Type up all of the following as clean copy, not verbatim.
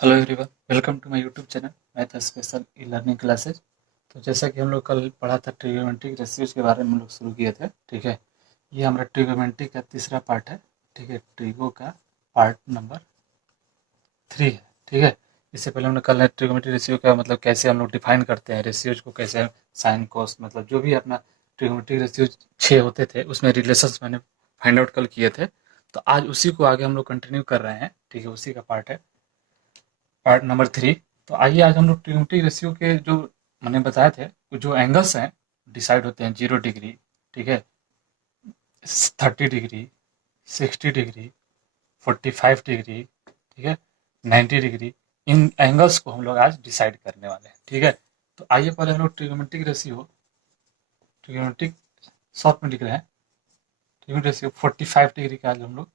Hello everyone, welcome to my YouTube channel math special e learning classes. तो जैसा कि हम लोग कल पढ़ा था ट्रिग्नोमेट्रिक रेशियोज के बारे में हम लोग शुरू किए थे। ठीक है, ये हमारा ट्रिग्नोमेट्रिक का तीसरा पार्ट है। ठीक है, ट्रिगो का पार्ट नंबर 3 है। ठीक है, इससे पहले हमने कल ट्रिग्नोमेट्रिक रेशियो का मतलब कैसे हम लोग डिफाइन करते हैं रेशियोज को, कैसे साइन कोस मतलब जो भी अपना ट्रिग्नोमेट्रिक रेशियोज 6 होते थे उसमें रिलेशंस मैंने फाइंड आउट कल किए थे। तो आज उसी को आगे हम लोग कंटिन्यू कर रहे हैं। ठीक है, उसी का पार्ट है, पार्ट नंबर 3। तो आइए आज हम लोग ट्रिग्नोमेट्रिक रेशियो के जो मैंने बताए थे, जो एंगल्स हैं डिसाइड होते हैं 0 डिग्री, ठीक है, 30 डिग्री, 60 डिग्री, 45 डिग्री, ठीक है, 90 डिग्री। इन एंगल्स को हम लोग आज डिसाइड करने वाले हैं। ठीक है, तो आइए पहले हम लोग ट्रिग्नोमेट्रिक रेशियो, ट्रिग्नोमेट्रिक शॉर्ट में लिख रहे हैं, ट्रिग्नोमेट्रिक रेशियो 45 डिग्री का आज हम लोग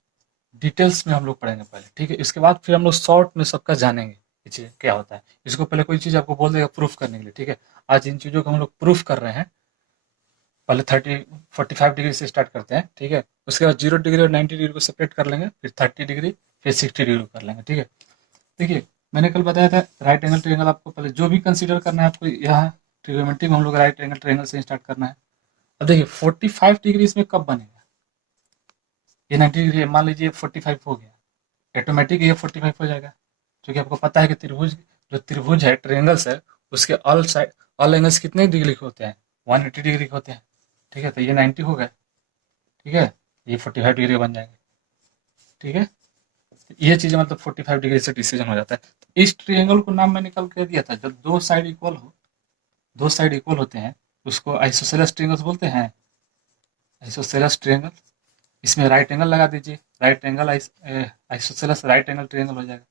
डिटेल्स में हम लोग पढ़ेंगे पहले। ठीक है, इसके बाद फिर हम लोग शॉर्ट में सबका जानेंगे ये चीज़ क्या होता है। इसको पहले कोई चीज़ आपको बोल देगा प्रूफ करने के लिए। ठीक है, आज इन चीज़ों को हम लोग प्रूफ कर रहे हैं। पहले 45 डिग्री से स्टार्ट करते हैं। ठीक है, उसके बाद 0 डिग्री और 90 डिग्री को सेपरेट कर लेंगे, फिर 30 डिग्री, फिर 60 डिग्री को कर लेंगे। ठीक है, देखिए मैंने कल बताया था राइट एंगल ट्रायंगल आपको पहले जो भी कंसीडर करना है आपको यहाँ ट्रिग्नोमेट्री में हम लोग राइट एंगल ट्रायंगल से स्टार्ट करना है। अब देखिए 45 डिग्री इसमें कब बनेगा, ये 90 डिग्री मान लीजिए 45 हो गया, ऑटोमेटिक ये 45 हो जाएगा, क्योंकि आपको पता है कि त्रिभुज, जो त्रिभुज है ट्रायंगल्स है, उसके ऑल साइड ऑल एंगल्स कितने डिग्री के होते हैं, 180 डिग्री के होते हैं। ठीक है, तो ये 90 हो गए। ठीक है, ये 45 डिग्री बन जाएंगे। ठीक है, ये चीज़ मतलब 45 डिग्री से डिसीजन हो जाता है। तो इस ट्रायंगल को नाम मैंने कल कह दिया था, जब दो साइड इक्वल हो, दो साइड इक्वल होते हैं उसको आइसोसेलेस ट्रायंगल्स बोलते हैं। आइसोसेलेस ट्रायंगल, इसमें राइट एंगल लगा दीजिए, right angle isosceles right angle triangle हो जाएगा,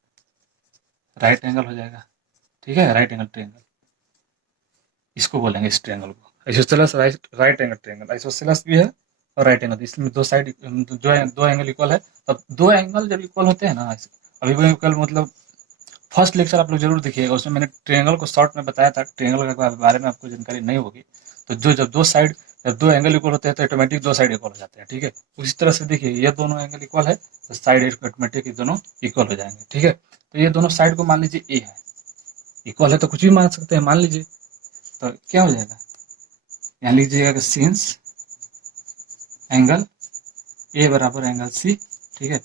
राइट एंगल हो जाएगा। ठीक है, राइट एंगल ट्रायंगल इसको बोलेंगे, इस ट्रायंगल को isosceles right angle triangle. Isosceles भी है और राइट एंगल, इसमें दो साइड दो एंगल इक्वल है। तब दो एंगल जब इक्वल होते हैं ना, अभी वो इक्वल मतलब फर्स्ट लेक्चर आप लोग जरूर देखिएगा, उसमें मैंने ट्रायंगल को शॉर्ट में बताया था। ट्रायंगल के बारे में आपको जानकारी नहीं होगी तो जो जब दो साइड जब दो एंगल इक्वल होते हैं तो ऑटोमेटिक दो साइड इक्वल हो जाते हैं। ठीक है, उसी तरह से देखिए ये दोनों एंगल इक्वल है तो साइड ऑटोमेटिक दोनों इक्वल हो जाएंगे। ठीक है, तो ये दोनों साइड को मान लीजिए ए है, इक्वल है तो कुछ भी मान सकते हैं, मान लीजिए। तो क्या हो जाएगा, यहाँ लीजिएगा कि सिंस एंगल ए बराबर एंगल सी, ठीक है,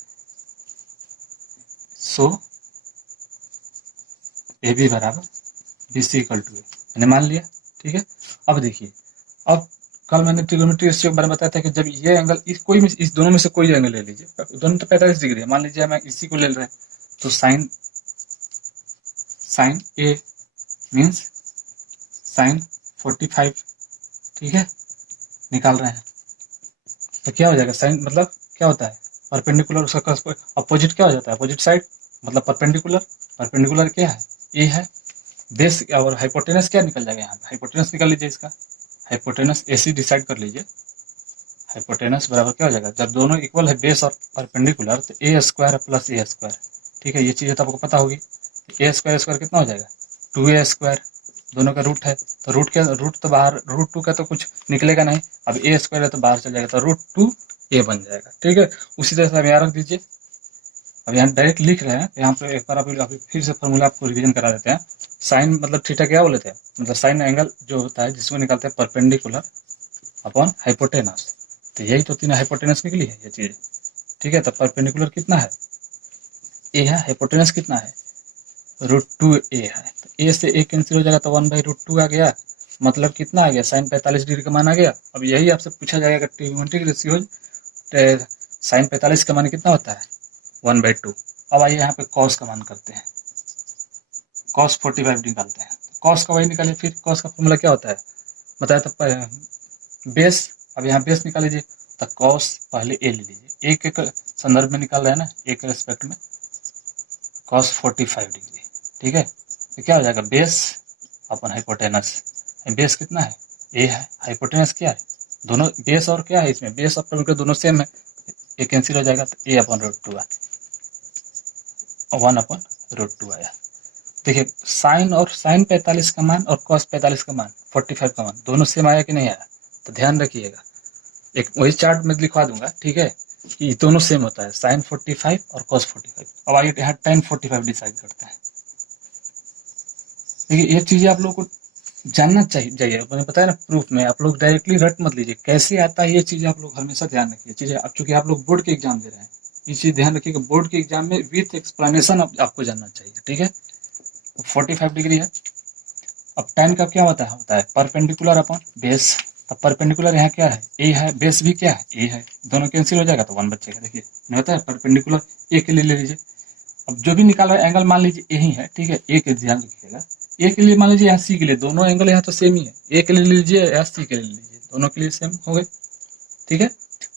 सो ए बी बराबर बी सी इक्वल टू ए, मैंने मान लिया। ठीक है, अब देखिए, अब कल मैंने ट्रिग्नोमेट्री रेशियो के बारे में बताया था कि जब ये एंगल इस दोनों में से कोई एंगल ले लीजिए, दोनों तो 45 डिग्री है, मान लीजिए मैं इसी को ले रहे हैं, तो साइन साइन ए मीन्स साइन 45, ठीक है, निकाल रहे हैं। तो क्या हो जाएगा, साइन मतलब क्या होता है, परपेंडिकुलर, उसका अपोजिट क्या हो जाता है, अपोजिट साइड मतलब परपेंडिकुलर। परपेंडिकुलर क्या है, ए है, बेस और हाइपोटेनस क्या निकल जाएगा, यहाँ पे हाइपोटेनस निकाल लीजिए, इसका हाइपोटेनस एसी डिसाइड कर लीजिए। हाइपोटेनस बराबर क्या हो जाएगा, जब दोनों इक्वल है बेस और परपेंडिकुलर, तो ए स्क्वायर प्लस ए स्क्वायर। ठीक है, ये चीज़ तो आपको पता होगी। ए स्क्वायर स्क्वायर कितना हो जाएगा, 2a स्क्वायर, दोनों का रूट है, तो रूट तो बाहर, रूट 2 का तो कुछ निकलेगा नहीं, अब ए स्क्वायर है तो बाहर चल जाएगा, तो रूट 2a बन जाएगा। ठीक है, उसी तरह से अब यहाँ रख दीजिए। अब यहाँ डायरेक्ट लिख रहे हैं, यहाँ पे एक बार अभी फिर से फॉर्मूला आपको रिवीजन करा देते हैं। साइन मतलब थीटा क्या बोले थे, मतलब साइन एंगल जो होता है जिसको निकालते हैं परपेंडिकुलर अपॉन हाइपोटेनस, तो यही तो तीन हाइपोटेनस निकली है ये चीज। ठीक है, तो परपेंडिकुलर कितना है, ए है, हाइपोटेनस कितना है, √2a है, तो ए से ए कैंसिल हो जाएगा तो 1/√2 आ गया, मतलब कितना आ गया, साइन 45 डिग्री का मान आ गया। अब यही आपसे पूछा जाएगा ट्रिग्नोमेट्रिक रेशियो, साइन 45 का मान कितना होता है, 1/2। अब आइए यहाँ पे कॉस का मान करते हैं, कॉस 45 निकालते हैं, कॉस का वही निकालिए, फिर कॉस का फॉर्मूला क्या होता है बताया तो, बेस। अब यहाँ बेस निकाल लीजिए, तो कॉस पहले ए ले लीजिए, ए के संदर्भ में निकाल रहे हैं ना, ए के रेस्पेक्ट में कॉस 45 डिग्री। ठीक है, तो क्या हो जाएगा, बेस अपन हाइपोटेनस, बेस कितना है, ए है, हाइपोटेनस क्या है, दोनों बेस और क्या है, इसमें बेस और परपेंडिकुलर दोनों सेम है, ए कैंसिल हो जाएगा, तो a/√2 है, 1/√2 आया। देखिए साइन और साइन 45 का मान और कॉस 45 का मान, 45 का मान दोनों सेम आया कि नहीं आया, तो ध्यान रखिएगा, एक वही चार्ट में लिखवा दूंगा। ठीक है, कि दोनों सेम होता है, साइन 45 और कॉस 45। अब आइए यहाँ tan 45 डिसाइड करते हैं। देखिए ये चीज़ें आप लोग को जानना चाहिए। मैंने बताया ना प्रूफ में, आप लोग डायरेक्टली रट मत लीजिए, कैसे आता है ये चीज़ें आप लोग हमेशा ध्यान रखिए। चीज़ें अब चूंकि आप लोग बोर्ड के एग्जाम दे रहे हैं, ये चीज़ ध्यान रखिए कि बोर्ड के एग्जाम में विथ एक्सप्लेनेशन आपको जानना चाहिए, ठीक है। तो 45 डिग्री है। अब tan का क्या होता है परपेंडिकुलर अपॉन बेस। अब परपेंडिकुलर यहाँ क्या है, ए है, बेस भी क्या है, ए है, दोनों कैंसिल हो जाएगा तो 1 बचेगा। देखिए नहीं होता है परपेंडिकुलर, ए के लिए ले लीजिए। अब जो भी निकाला एंगल मान लीजिए यही है, ठीक है, ए के ध्यान रखिएगा। ए के लिए मान लीजिए यहाँ सी के लिए, दोनों एंगल यहाँ तो सेम ही है, ए के लिए लीजिए या सी के लिए लीजिए, दोनों के लिए सेम हो गए, ठीक है।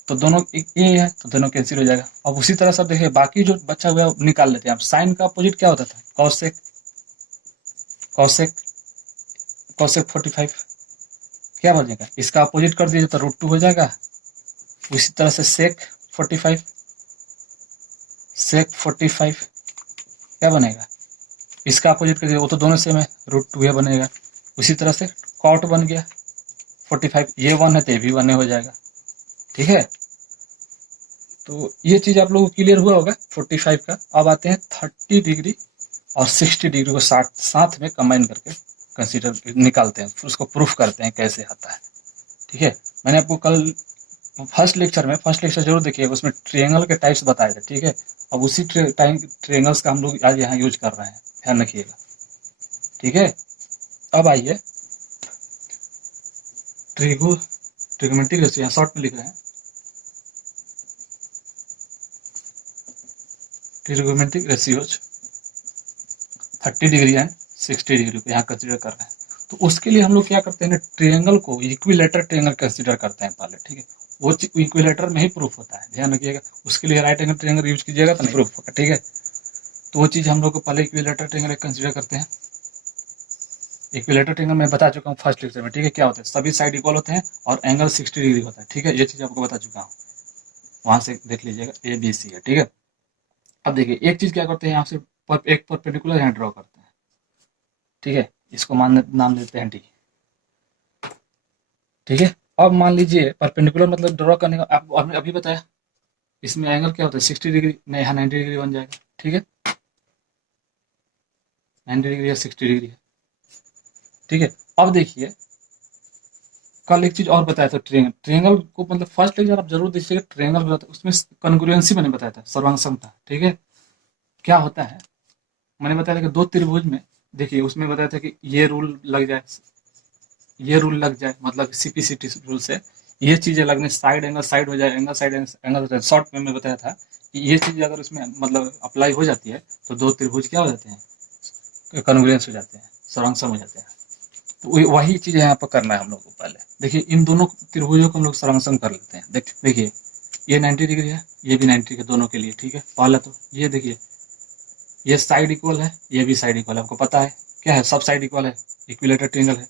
तो दोनों ए है तो दोनों कैंसिल हो जाएगा। अब उसी तरह से देखिए बाकी जो बचा हुआ है निकाल लेते हैं। अब साइन का अपोजिट क्या होता था, कॉसेक। कॉसेक कॉसेक 45 क्या बनेगा, इसका अपोजिट कर दीजिए तो √2 हो जाएगा। उसी तरह से सेक 45, सेक 45 क्या बनेगा, इसका अपोजिट कर दीजिए, वो तो दोनों सेम है, √2 बनेगा। उसी तरह से कॉट बन गया 45, ये 1 है तो ये भी 1 हो जाएगा, ठीक है। तो ये चीज आप लोगों को क्लियर हुआ होगा 45 का। अब आते हैं 30 डिग्री और 60 डिग्री को साथ में कंबाइन करके कंसीडर निकालते हैं, फिर उसको प्रूफ करते हैं कैसे आता है, ठीक है। मैंने आपको कल फर्स्ट लेक्चर जरूर देखिएगा, उसमें ट्रायंगल के टाइप्स बताए थे, ठीक है। अब उसी ट्रायंगल्स का हम लोग आज यहाँ यूज कर रहे हैं, ध्यान रखिएगा, ठीक है। अब आइए ट्रिगोमेट्रिक रेशियो, यहाँ शॉर्ट में लिख रहे हैं trigonometric ratios 30 degree and 60 degree को यहाँ कंसिडर कर रहे हैं। तो उसके लिए हम लोग क्या करते हैं, ट्रायंगल को इक्विलेटरल ट्रायंगल कंसिडर करते हैं पहले, ठीक है। वो इक्विलेटर में ही प्रूफ होता है, ध्यान रखिएगा। उसके लिए राइट एंगल ट्रायंगल यूज कीजिएगा तो नहीं प्रूफ होगा, ठीक है। तो वो चीज हम लोग को पहले इक्विलेटरल ट्रायंगल कंसिडर करते हैं। इक्विलेटरल ट्रायंगल मैं बता चुका हूँ फर्स्ट लेक्चर में, ठीक है। क्या होता है, सभी साइड इक्वल होते हैं और एंगल 60 डिग्री होता है, ठीक है। ये चीज आपको बता चुका हूँ, वहां से देख लीजिएगा, ABC है, ठीक है। अब देखिए एक चीज क्या करते हैं, यहाँ से एक परपेंडिकुलर यहाँ ड्रॉ करते हैं, ठीक है। इसको नाम देते हैं D, ठीक है। अब मान लीजिए परपेंडिकुलर मतलब ड्रॉ करने का, आप अभी बताया इसमें एंगल क्या होता है 60 डिग्री, नहीं यहाँ 90 डिग्री बन जाएगा, ठीक है। 90 डिग्री या 60 डिग्री है, ठीक है। अब देखिए कल एक चीज और बताया था, ट्रायंगल को मतलब फर्स्ट लेक्चर आप जरूर देखिएगा, ट्रायंगल बताया था उसमें कॉन्ग्रुएंसी मैंने बताया था, सर्वांग था, ठीक है। क्या होता है मैंने बताया था कि दो त्रिभुज में, देखिए उसमें बताया था कि ये रूल लग जाए, ये रूल लग जाए, मतलब CPCT रूल से ये चीजें लगने, साइड एंगल साइड हो जाए, एंगल साइड एंगल शॉर्ट में मैं बताया था कि ये चीज अगर उसमें मतलब अप्लाई हो जाती है तो दो त्रिभुज क्या हो जाते हैं, कॉन्ग्रुएंस हो जाते हैं, सर्वांग हो जाते हैं। तो वही चीज यहाँ पर करना है हम लोग को। पहले देखिए इन दोनों त्रिभुजों को हम लोग सर्वांग कर लेते हैं। देखिए ये 90 डिग्री है, ये भी 90 डिग्री दोनों के लिए, ठीक है। पहला तो ये देखिए ये साइड इक्वल है, ये भी साइड इक्वल है, आपको पता है क्या है, सब साइड इक्वल है, इक्विलेटरल ट्रायंगल है,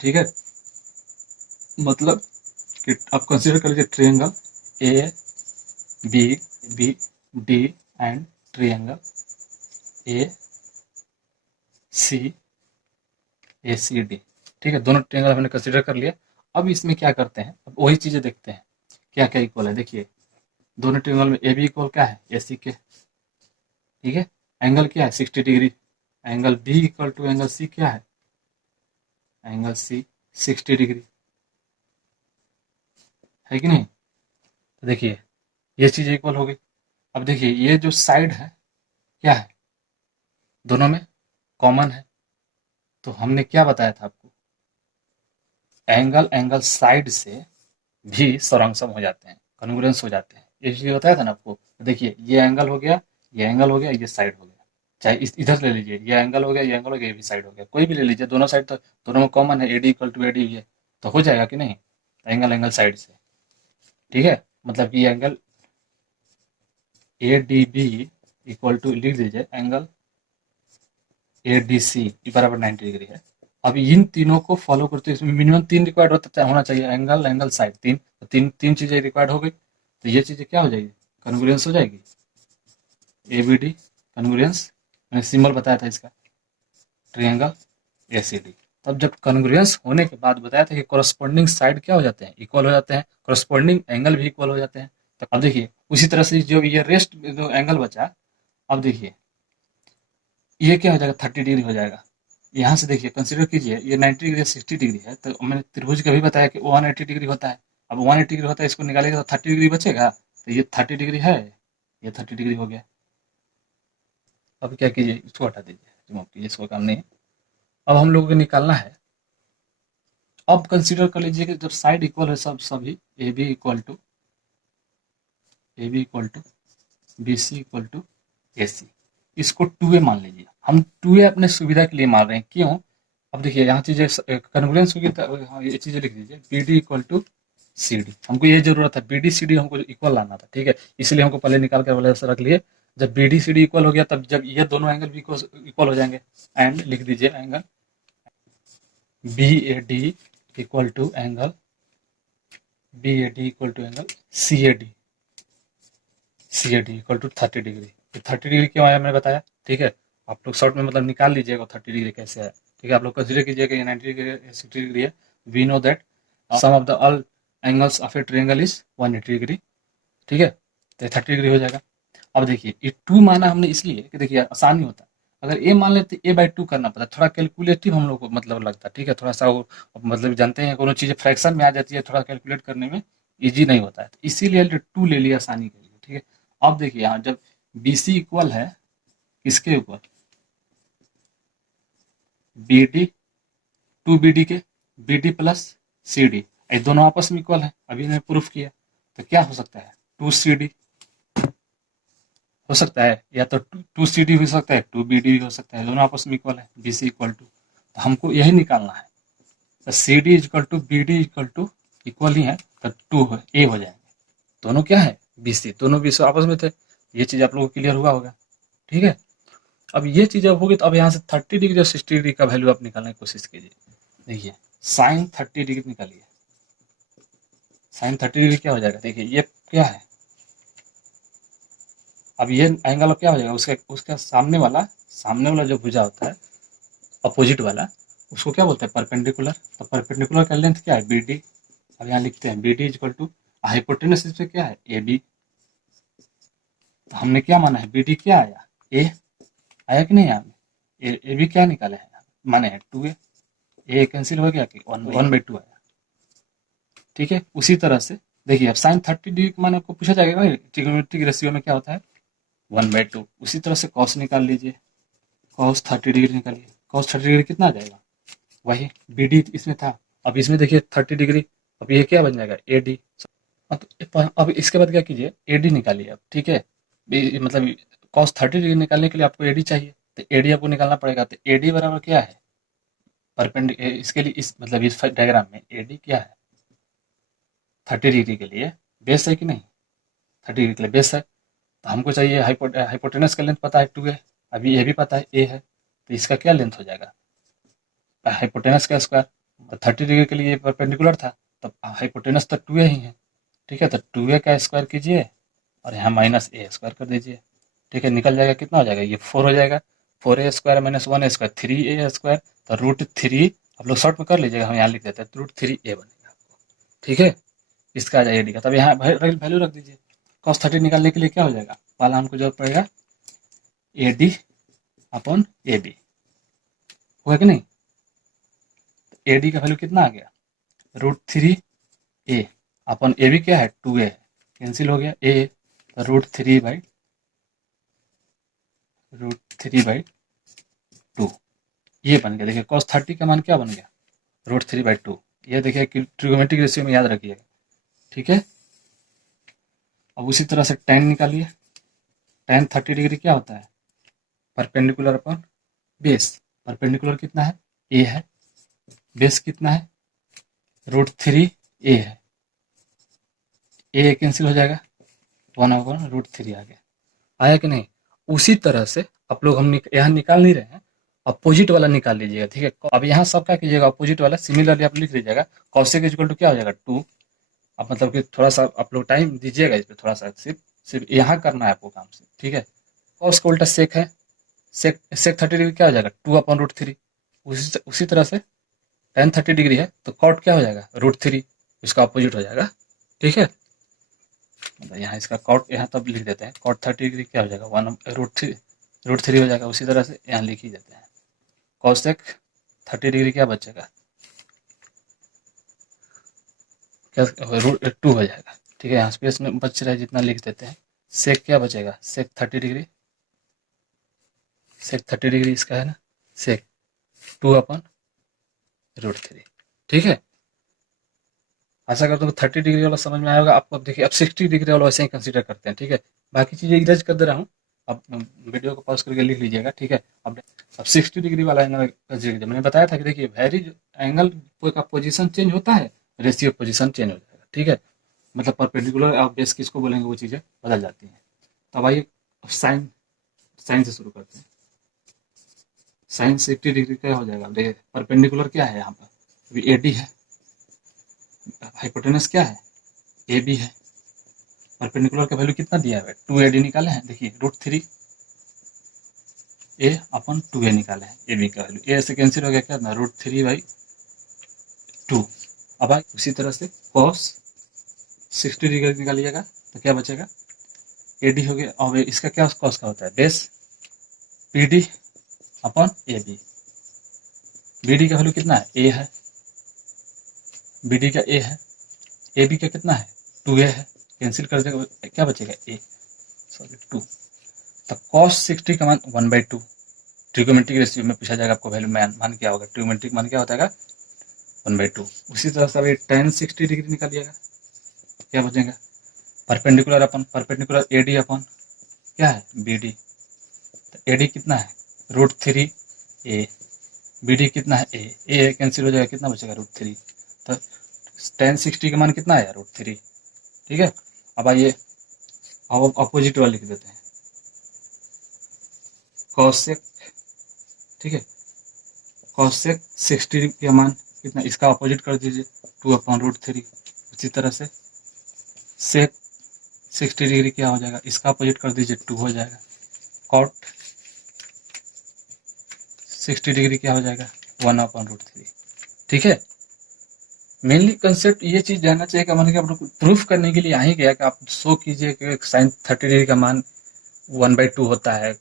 ठीक है। मतलब कि आप कंसीडर कर लीजिए triangle ABD and triangle ACD, ठीक है। दोनों ट्रायंगल हमने कंसीडर कर लिया। अब इसमें क्या करते हैं, अब वही चीजें देखते हैं क्या क्या इक्वल है। देखिए दोनों ट्रायंगल में AB इक्वल क्या है AC के, ठीक है। एंगल क्या है 60 degree, angle B equal to angle C क्या है, एंगल C 60 डिग्री है कि नहीं। तो देखिए ये चीज इक्वल हो गई। अब देखिए ये जो साइड है क्या है, दोनों में कॉमन है। तो हमने क्या बताया था आपको, एंगल साइड से भी सर्वांग हो जाते हैं, कॉन्ग्रुएंस हो जाते हैं, ये चीज बताया था ना आपको। देखिए ये एंगल हो गया, ये एंगल हो गया, ये साइड हो गया, चाहे इधर ले लीजिए, ये एंगल हो गया, ये एंगल हो गया, ये भी साइड हो गया, कोई भी ले लीजिए, दोनों साइड तो दोनों में कॉमन है, AD इक्वल टू AD है, तो हो जाएगा कि नहीं, एंगल साइड से, ठीक है। मतलब कि एंगल ADB इक्वल टू लिख दीजिए एंगल ADC बराबर 90 डिग्री है। अब इन तीनों को फॉलो करते हुए इसमें मिनिमम 3 रिक्वायर्ड होना चाहिए, एंगल साइड, तीन चीजें रिक्वायर्ड हो गई। तो ये चीजें क्या हो जाएगी, कॉन्ग्रुएंस हो जाएगी, ABD कॉन्ग्रुएंस, मैंने सिंबल बताया था इसका, ट्रायंगल ACD। तब जब कॉन्ग्रुएंस होने के बाद बताया था कि कोरस्पॉन्डिंग साइड क्या हो जाते हैं, इक्वल हो जाते हैं, कोरस्पॉन्डिंग एंगल भी इक्वल हो जाते हैं। तो अब देखिए उसी तरह से जो ये रेस्ट जो एंगल बचा, अब देखिए ये क्या हो जाएगा 30 डिग्री हो जाएगा, यहाँ से देखिए कंसीडर कीजिए ये 90 डिग्री 60 डिग्री है, तो मैंने त्रिभुज का भी बताया कि 180 डिग्री होता है। अब 180 डिग्री होता है, इसको निकालेगा तो 30 डिग्री बचेगा, तो ये 30 डिग्री है, ये 30 डिग्री हो गया। अब क्या कीजिए, इसको हटा दीजिए, रिमूव कीजिए, इसको काम नहीं है। अब हम लोगों को निकालना है, अब कंसीडर कर लीजिए कि जब साइड इक्वल है सभी A B equal to B C equal to A C, इसको 2a मान लीजिए। हम 2a अपने सुविधा के लिए मान रहे हैं, क्यों? अब देखिए यहाँ चीजें कन्वर्जेंस होगी, तो हाँ, ये चीजें लिख दीजिए, B D equal to C D. हमको ये जरूरत है, बी डी सी डी हमको इक्वल लाना था, ठीक है, इसलिए हमको पहले निकाल कर वाले से रख लिए। जब B D C D equal हो गया, तब जब ये दोनों एंगल भी इक्वल हो जाएंगे, एंड लिख दीजिए angle B A D equal to angle C A D equal to 30 degree. ये 30 डिग्री क्यों आया मैंने बताया, ठीक है। आप लोग शॉर्ट में मतलब निकाल लीजिएगा 30 डिग्री कैसे आया, ठीक है। आप लोग कंसीडर कीजिएगा ये 90 डिग्री 60 डिग्री है। We know that sum of the all angles of a triangle is 180 degree, ठीक है, तो 30 डिग्री हो जाएगा। अब देखिए ये 2 माना हमने इसलिए कि देखिए आसानी होता है, अगर ए मान लेते a/2 करना पड़ता, थोड़ा कैलकुलेटिव हम लोग को मतलब लगता है, ठीक है, थोड़ा सा वो मतलब जानते हैं कोनो चीज़ फ्रैक्शन में आ जाती है, थोड़ा कैलकुलेट करने में ईजी नहीं होता है, तो इसीलिए 2 ले लिया आसानी के लिए, ठीक है। अब देखिए यहाँ जब बी सी इक्वल है किसके ऊपर, बी डी, 2BD के, B D plus C D, ये दोनों आपस में इक्वल है, अभी मैंने प्रूफ किया, तो क्या हो सकता है 2CD हो सकता है, या तो 2CD हो सकता है, 2BD भी हो सकता है, दोनों आपस में इक्वल है, बी सी इक्वल टू, तो हमको यही निकालना है, तो C D equal to B D equal to equal ही है, तो 2 ए हो जाएंगे, दोनों क्या है बी सी, दोनों बी सी आपस में थे, ये चीज़ आप लोगों को क्लियर हुआ होगा, ठीक है। अब ये चीज़ अब होगी, तो अब यहाँ से 30 डिग्री और 60 डिग्री का वैल्यू आप निकालने की कोशिश कीजिए। देखिए साइन 30 डिग्री निकालिए, साइन 30 डिग्री क्या हो जाएगा, देखिए ये क्या है, अब ये एंगल अब क्या हो जाएगा, उसका उसका सामने वाला जो भुजा होता है अपोजिट वाला, उसको क्या बोलते हैं परपेंडिकुलर, तो परपेंडिकुलर का लेंथ क्या है बी डी। अब यहाँ लिखते हैं B D equal to hypotenuse इसमें क्या है ए बी, तो हमने क्या माना है बी डी क्या आया ए, आया कि नहीं आया, ए बी क्या निकाले हैं माने है 2a, ए कैंसिल हो गया कि 1/2 आया, ठीक है। उसी तरह से देखिए अब साइन 30 डिग्री का मान आपको पूछा जाएगा ना, ट्रिग्नोमेट्रिक रेशियो में क्या होता है 1/2, उसी तरह से कॉस निकाल लीजिए, कॉस 30 डिग्री निकालिए, कॉस 30 डिग्री कितना आ जाएगा, वही बी डी इसमें था, अब इसमें देखिए 30 डिग्री, अब ये क्या बन जाएगा ए डी। अब इसके बाद क्या कीजिए ए डी निकालिए अब, ठीक है, मतलब कॉस 30 डिग्री निकालने के लिए आपको ए डी चाहिए, तो ए डी आपको निकालना पड़ेगा, तो ए डी बराबर क्या है इसके लिए इस मतलब इस डायग्राम में ए डी क्या है 30 डिग्री के लिए बेस है कि नहीं, 30 डिग्री के लिए बेस है, तो हमको चाहिए हाइपोटेनस का लेंथ पता है 2a, अभी ये भी पता है a है, तो इसका क्या लेंथ हो जाएगा हाइपोटेनस का स्क्वायर, तो 30 डिग्री के लिए परपेंडिकुलर था, तो हाइपोटेनस तो 2a ही है, ठीक है, तो 2a का स्क्वायर कीजिए और यहाँ माइनस a स्क्वायर कर दीजिए, ठीक है, निकल जाएगा कितना हो जाएगा, ये 4 हो जाएगा, 4a square minus 1a square 3a square, तो √3 आप लोग शॉर्ट में कर लीजिएगा, हम यहाँ लिख देते हैं तो √3a बनेगा, ठीक है, इसका आ जाएगा डी का, तब यहाँ वैल्यू रख दीजिए, cos 30 निकालने के लिए क्या हो जाएगा, पहला हमको जरूरत पड़ेगा A D upon A B, होगा कि नहीं, ए डी का वैल्यू कितना आ गया √3a अपॉन ए बी क्या है 2a है, कैंसिल हो गया a, तो √3/2 ये बन गया, देखिए cos 30 का मान क्या बन गया √3/2, ये देखिए ट्रिगोनोमेट्रिक रेशियो में याद रखिएगा, ठीक है। अब उसी तरह से tan निकालिए, tan 30 डिग्री क्या होता है परपेंडिकुलर अपॉन बेस, परपेंडिकुलर कितना है a है, बेस कितना है √3a है, a कैंसिल हो जाएगा 1/√3 आ गया, आया कि नहीं। उसी तरह से आप लोग हम यहाँ निकाल नहीं रहे हैं, अपोजिट वाला निकाल लीजिएगा, ठीक है। अब यहाँ सब क्या कीजिएगा अपोजिट वाला सिमिलरली आप लिख लीजिएगा, कॉसेक इक्वल टू क्या हो जाएगा 2, अब मतलब कि थोड़ा सा आप लोग टाइम दीजिएगा इस पर, थोड़ा सा सिर्फ यहाँ करना है आपको काम से, ठीक है। कॉस का उल्टा सेक है, सेक 30 डिग्री क्या हो जाएगा 2/√3, उसी तरह से tan 30 डिग्री है तो कॉट क्या हो जाएगा √3, इसका अपोजिट हो जाएगा, ठीक है। मतलब यहाँ इसका कॉट यहाँ तब लिख देते हैं, कॉट 30 डिग्री क्या हो जाएगा √3 हो जाएगा, उसी तरह से यहाँ लिख ही देते हैं कॉसेक 30 डिग्री क्या बचेगा, क्या √2 हो जाएगा। ठीक है, यहाँ स्पेस में बच रहा है जितना लिख देते हैं। सेक क्या बचेगा, सेक 30 डिग्री, सेक 30 डिग्री इसका है ना, सेक 2/√3। ठीक है, आशा करता हूँ 30 डिग्री वाला समझ में आया होगा आपको। अब देखिए, अब 60 डिग्री वाला वैसे ही कंसीडर करते हैं। ठीक है, बाकी चीज़ें इरेज कर दे रहा हूँ, अब वीडियो को पॉज करके लिख लीजिएगा। ठीक है, अब 60 डिग्री वाला एंगल कंसीडर, मैंने बताया था कि देखिए वेरी एंगल का पोजीशन चेंज होता है, रेशियो पोजीशन चेंज हो जाएगा। ठीक है, मतलब परपेंडिकुलर और बेस किसको बोलेंगे वो चीज़ें बदल जाती हैं। तो अब आइए साइन साइन से शुरू करते हैं। साइन 60 डिग्री क्या हो जाएगा, देखिए परपेंडिकुलर क्या है यहाँ पर, अभी AD है, हाइपोटेनस क्या है, AB है, परपेंडिकुलर का वैल्यू कितना दिया है, 2AD निकाले हैं। देखिए √3A/2A निकाले हैं, AB का वैल्यू, A से कैंसिल हो गया, क्या √3/2। अब आए उसी तरह से cos 60 डिग्री निकालिएगा तो क्या बचेगा, AD हो गया। अब इसका क्या cos का होता है, बेस PD/AB। BD का वैल्यू कितना है, A है, BD का A है, AB का कितना है, 2A है, कैंसिल कर देगा, क्या बचेगा, A सॉरी 2। तो cos 60 का मान 1/2, ट्रिगोमेट्रिक रेशियो में पूछा जाएगा आपको वैल्यू मान क्या होगा, ट्रिगोमेट्रिक मान क्या होता है 1/2। उसी तरह से अभी tan 60 डिग्री निकालिएगा, क्या बचेगा, परपेंडिकुलर AD/ क्या है, BD। तो AD कितना है, √3A, BD कितना है, A कैंसिल हो जाएगा, कितना बचेगा, √3। तो tan 60 का मान कितना है, √3। ठीक है, अब आइए अब अपोजिट वाला लिख देते हैं, cosec। ठीक है, cosec 60 का मान कितना, इसका अपोजिट कर दीजिए, 2/√3। उसी तरह से sec 60 डिग्री क्या हो जाएगा, इसका अपोजिट कर दीजिए, 2 हो जाएगा। cot 60 डिग्री क्या हो जाएगा, 1/√3। ठीक है, मेनली कंसेप्ट ये चीज जानना चाहिए कि मैंने आप प्रूफ करने के लिए यहाँ ही गया कि आप शो कीजिए कि साइन 30 डिग्री का मान 1/2 होता है,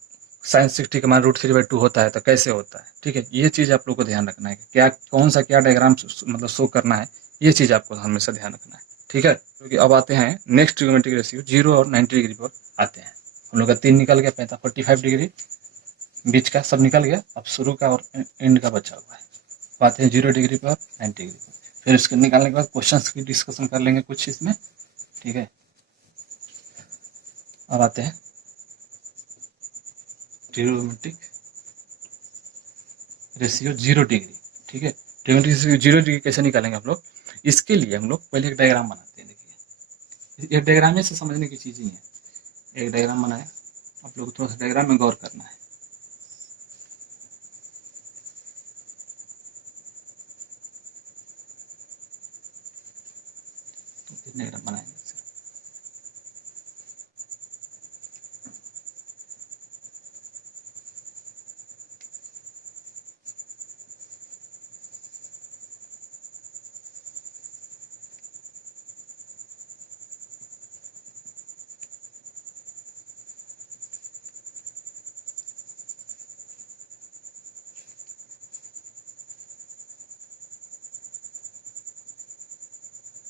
साइन 60 का मान √3/2 होता है, तो कैसे होता है। ठीक है, ये चीज आप लोग को ध्यान रखना है, क्या कौन सा क्या डायग्राम मतलब शो करना है, ये चीज आपको हमेशा ध्यान रखना है। ठीक है, क्योंकि अब आते हैं नेक्स्ट ट्रिगोमेट्रिक रेशियो 0 और 90 डिग्री पर आते हैं। हम लोग का 3 निकल गया, 45 डिग्री बीच का सब निकल गया, अब शुरू का और एंड का बचा हुआ है। आते हैं 0 डिग्री पर 90 डिग्री पर, फिर इसको निकालने के बाद क्वेश्चंस की डिस्कशन कर लेंगे कुछ इसमें। ठीक है, अब आते हैं ट्रिगोमेट्रिक रेशियो 0 डिग्री। ठीक है, ट्रिगोमेट्रिक रेशियो 0 डिग्री कैसे निकालेंगे हम लोग, इसके लिए हम लोग पहले एक डायग्राम बनाते हैं। देखिए, एक डायग्राम से समझने की चीज़ ही है, एक डायग्राम बनाया, आप लोग थोड़ा सा डायग्राम में गौर करना है। तो डायग्राम बनाएंगे,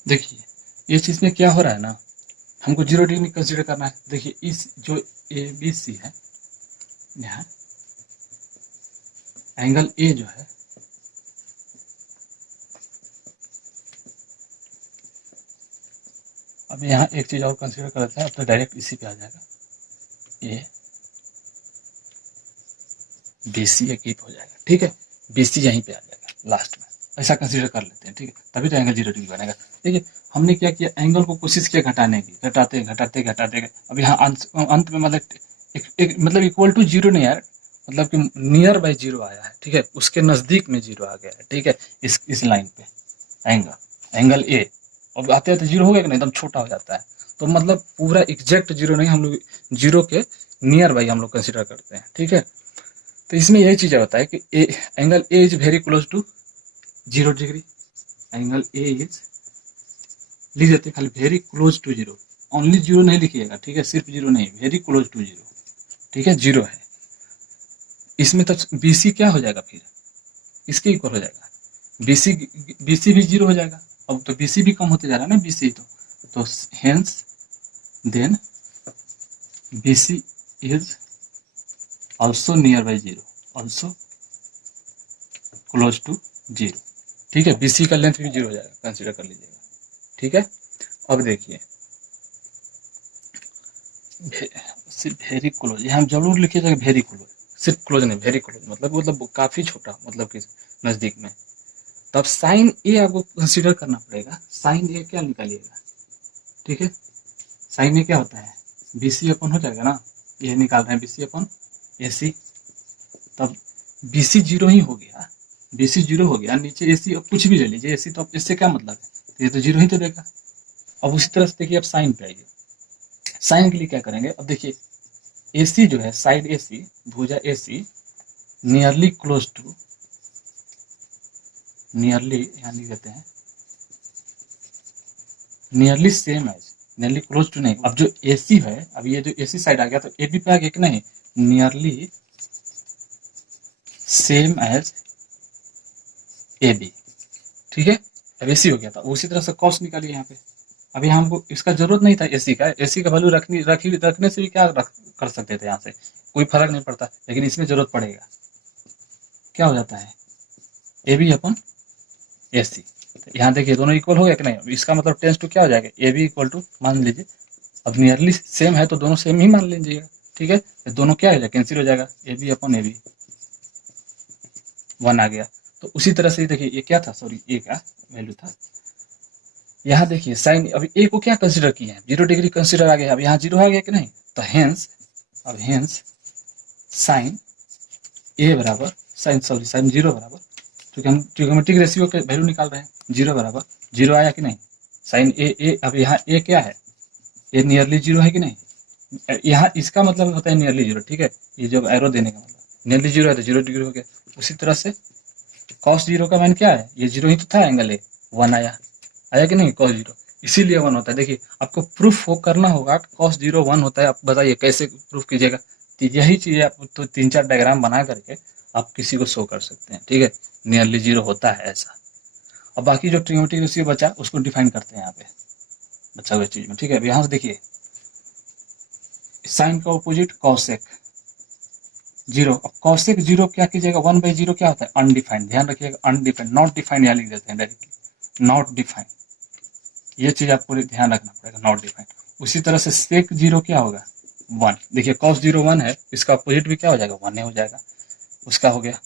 देखिए ये चीज़ में क्या हो रहा है ना, हमको 0 डिग्री कंसिडर करना है। देखिए इस जो ABC है, यहाँ एंगल A जो है, अब यहाँ एक चीज़ और कंसिडर करते हैं, अब तो डायरेक्ट इसी पे आ जाएगा, BC एक कीप हो जाएगा। ठीक है, BC यहीं पे आ जाएगा लास्ट में, ऐसा कंसीडर कर लेते हैं। ठीक है, तभी तो एंगल 0 डिग्री बनेगा। देखिए हमने क्या किया, एंगल को कोशिश किया घटाने की, घटाते घटाते घटाते, अब यहाँ अंत में मतलब एक मतलब इक्वल टू 0 नहीं यार, मतलब कि नियर बाई 0 आया है। ठीक है, उसके नज़दीक में 0 आ गया है। ठीक है, इस लाइन पे एंगल A, अब आते आते 0 हो गया कि नहीं, एकदम छोटा हो जाता है। तो मतलब पूरा एग्जैक्ट 0 नहीं, हम लोग 0 के नियर बाई हम लोग कंसिडर करते हैं। ठीक है, तो इसमें यही चीज़ होता है कि angle A is very close to 0 degree, angle A is, लिख देते खाली वेरी क्लोज टू 0, ओनली 0 नहीं लिखिएगा। ठीक है, सिर्फ 0 नहीं, वेरी क्लोज टू 0। ठीक है, 0 है। इसमें तो BC क्या हो जाएगा फिर, इसके इक्वल हो जाएगा। बीसी बीसी भी 0 हो जाएगा। अब तो बीसी भी कम होते जा रहा है ना, बीसी तो hence then BC is also near by 0, also close to 0। ठीक है, बीसी का लेंथ भी 0 हो जाएगा, कंसिडर कर लीजिएगा। ठीक है, अब देखिए वेरी क्लोज, यहाँ जरूर लिखिएगा वेरी क्लोज, सिर्फ क्लोज नहीं, वेरी क्लोज मतलब काफी छोटा, मतलब कि नजदीक में। तब साइन ए आपको कंसीडर करना पड़ेगा। साइन ए क्या निकालिएगा, ठीक है, साइन ए क्या होता है, बीसी अपन हो जाएगा ना, ये निकाल रहे हैं बीसी अपन एसी। तब बीसी 0 ही हो गया, बीसी 0 हो गया, नीचे एसी अब कुछ भी ले लीजिए एसी, तो अब इससे क्या मतलब है, तो ये तो 0 ही तो देगा। अब उसी तरह से देखिए अब साइन पे आइए। साइन के लिए क्या करेंगे, अब देखिए एसी जो है, साइड एसी, भुजा AC nearly close to, nearly यहाँ लिख देते हैं, nearly same as, nearly close to नहीं, अब जो एसी है, अब ये जो एसी साइड आ गया तो ए बी पे आ गया कि नहीं, nearly same as A B. ठीक है, अब एसी हो गया था, उसी तरह से कॉस निकालिए यहाँ पे। अभी हमको इसका जरूरत नहीं था एसी का, एसी का वैल्यू रखने से भी क्या कर सकते थे यहाँ से, कोई फर्क नहीं पड़ता, लेकिन इसमें जरूरत पड़ेगा। क्या हो जाता है, ए बी अपन ए सी। यहाँ देखिए दोनों इक्वल हो गया कि नहीं, इसका मतलब टेंस टू क्या हो जाएगा, ए बी इक्वल टू, मान लीजिए अब नियरली सेम है तो दोनों सेम ही मान लीजिएगा। ठीक है, तो दोनों क्या हो जाएगा, कैंसिल हो जाएगा, A B upon A B 1 आ गया। तो उसी तरह से देखिए ये क्या था, सॉरी ए का वैल्यू था, यहाँ देखिए साइन, अभी ए को क्या कंसिडर किए हैं, 0 डिग्री कंसिडर आ गया, अब यहाँ 0 आ गया कि नहीं, तो हेंस, अब हेंस साइन ए बराबर साइन 0 बराबर, क्योंकि हम ट्रिग्नोमेट्रिक रेशियो के वैल्यू निकाल रहे हैं, 0 बराबर 0 आया कि नहीं, साइन ए, अब यहाँ ए क्या है, ए नियरली 0 है कि नहीं, यहाँ इसका मतलब होता है नियरली 0। ठीक है, ये जो एरो देने का मतलब नियरली 0 है तो 0 डिग्री हो गया। उसी तरह से कॉस 0 का मान क्या है, ये 0 ही तो था, एंगल ए 1 आया कि नहीं, कॉस 0 इसीलिए 1 होता है। देखिए आपको प्रूफ करना होगा कॉस 0 1 होता है, आप बताइए कैसे प्रूफ कीजिएगा, तो यही चीज आप तो 3-4 डायग्राम बना करके आप किसी को शो कर सकते हैं। ठीक है, नियरली 0 होता है ऐसा। अब बाकी जो ट्रिग्नोमेट्रिक रेशियो बचा उसको डिफाइन करते हैं यहाँ पे बचा हुआ चीज में। ठीक है, अब यहाँ से देखिए साइन का ऑपोजिट कॉसेक 0, अब कॉसेक 0 क्या कीजिएगा, 1/0 क्या होता है, अनडिफाइंड, ध्यान रखिएगा अनडिफाइंड, नॉट डिफाइंड यहाँ लिख देते हैं डायरेक्टली, नॉट डिफाइंड, ये चीज आपको ध्यान रखना पड़ेगा, नॉट डिफाइंड। उसी तरह से सेक 0 क्या होगा, 1, देखिए कॉस 0 1 है, इसका अपोजिट भी क्या हो जाएगा, 1 हो जाएगा, उसका हो गया।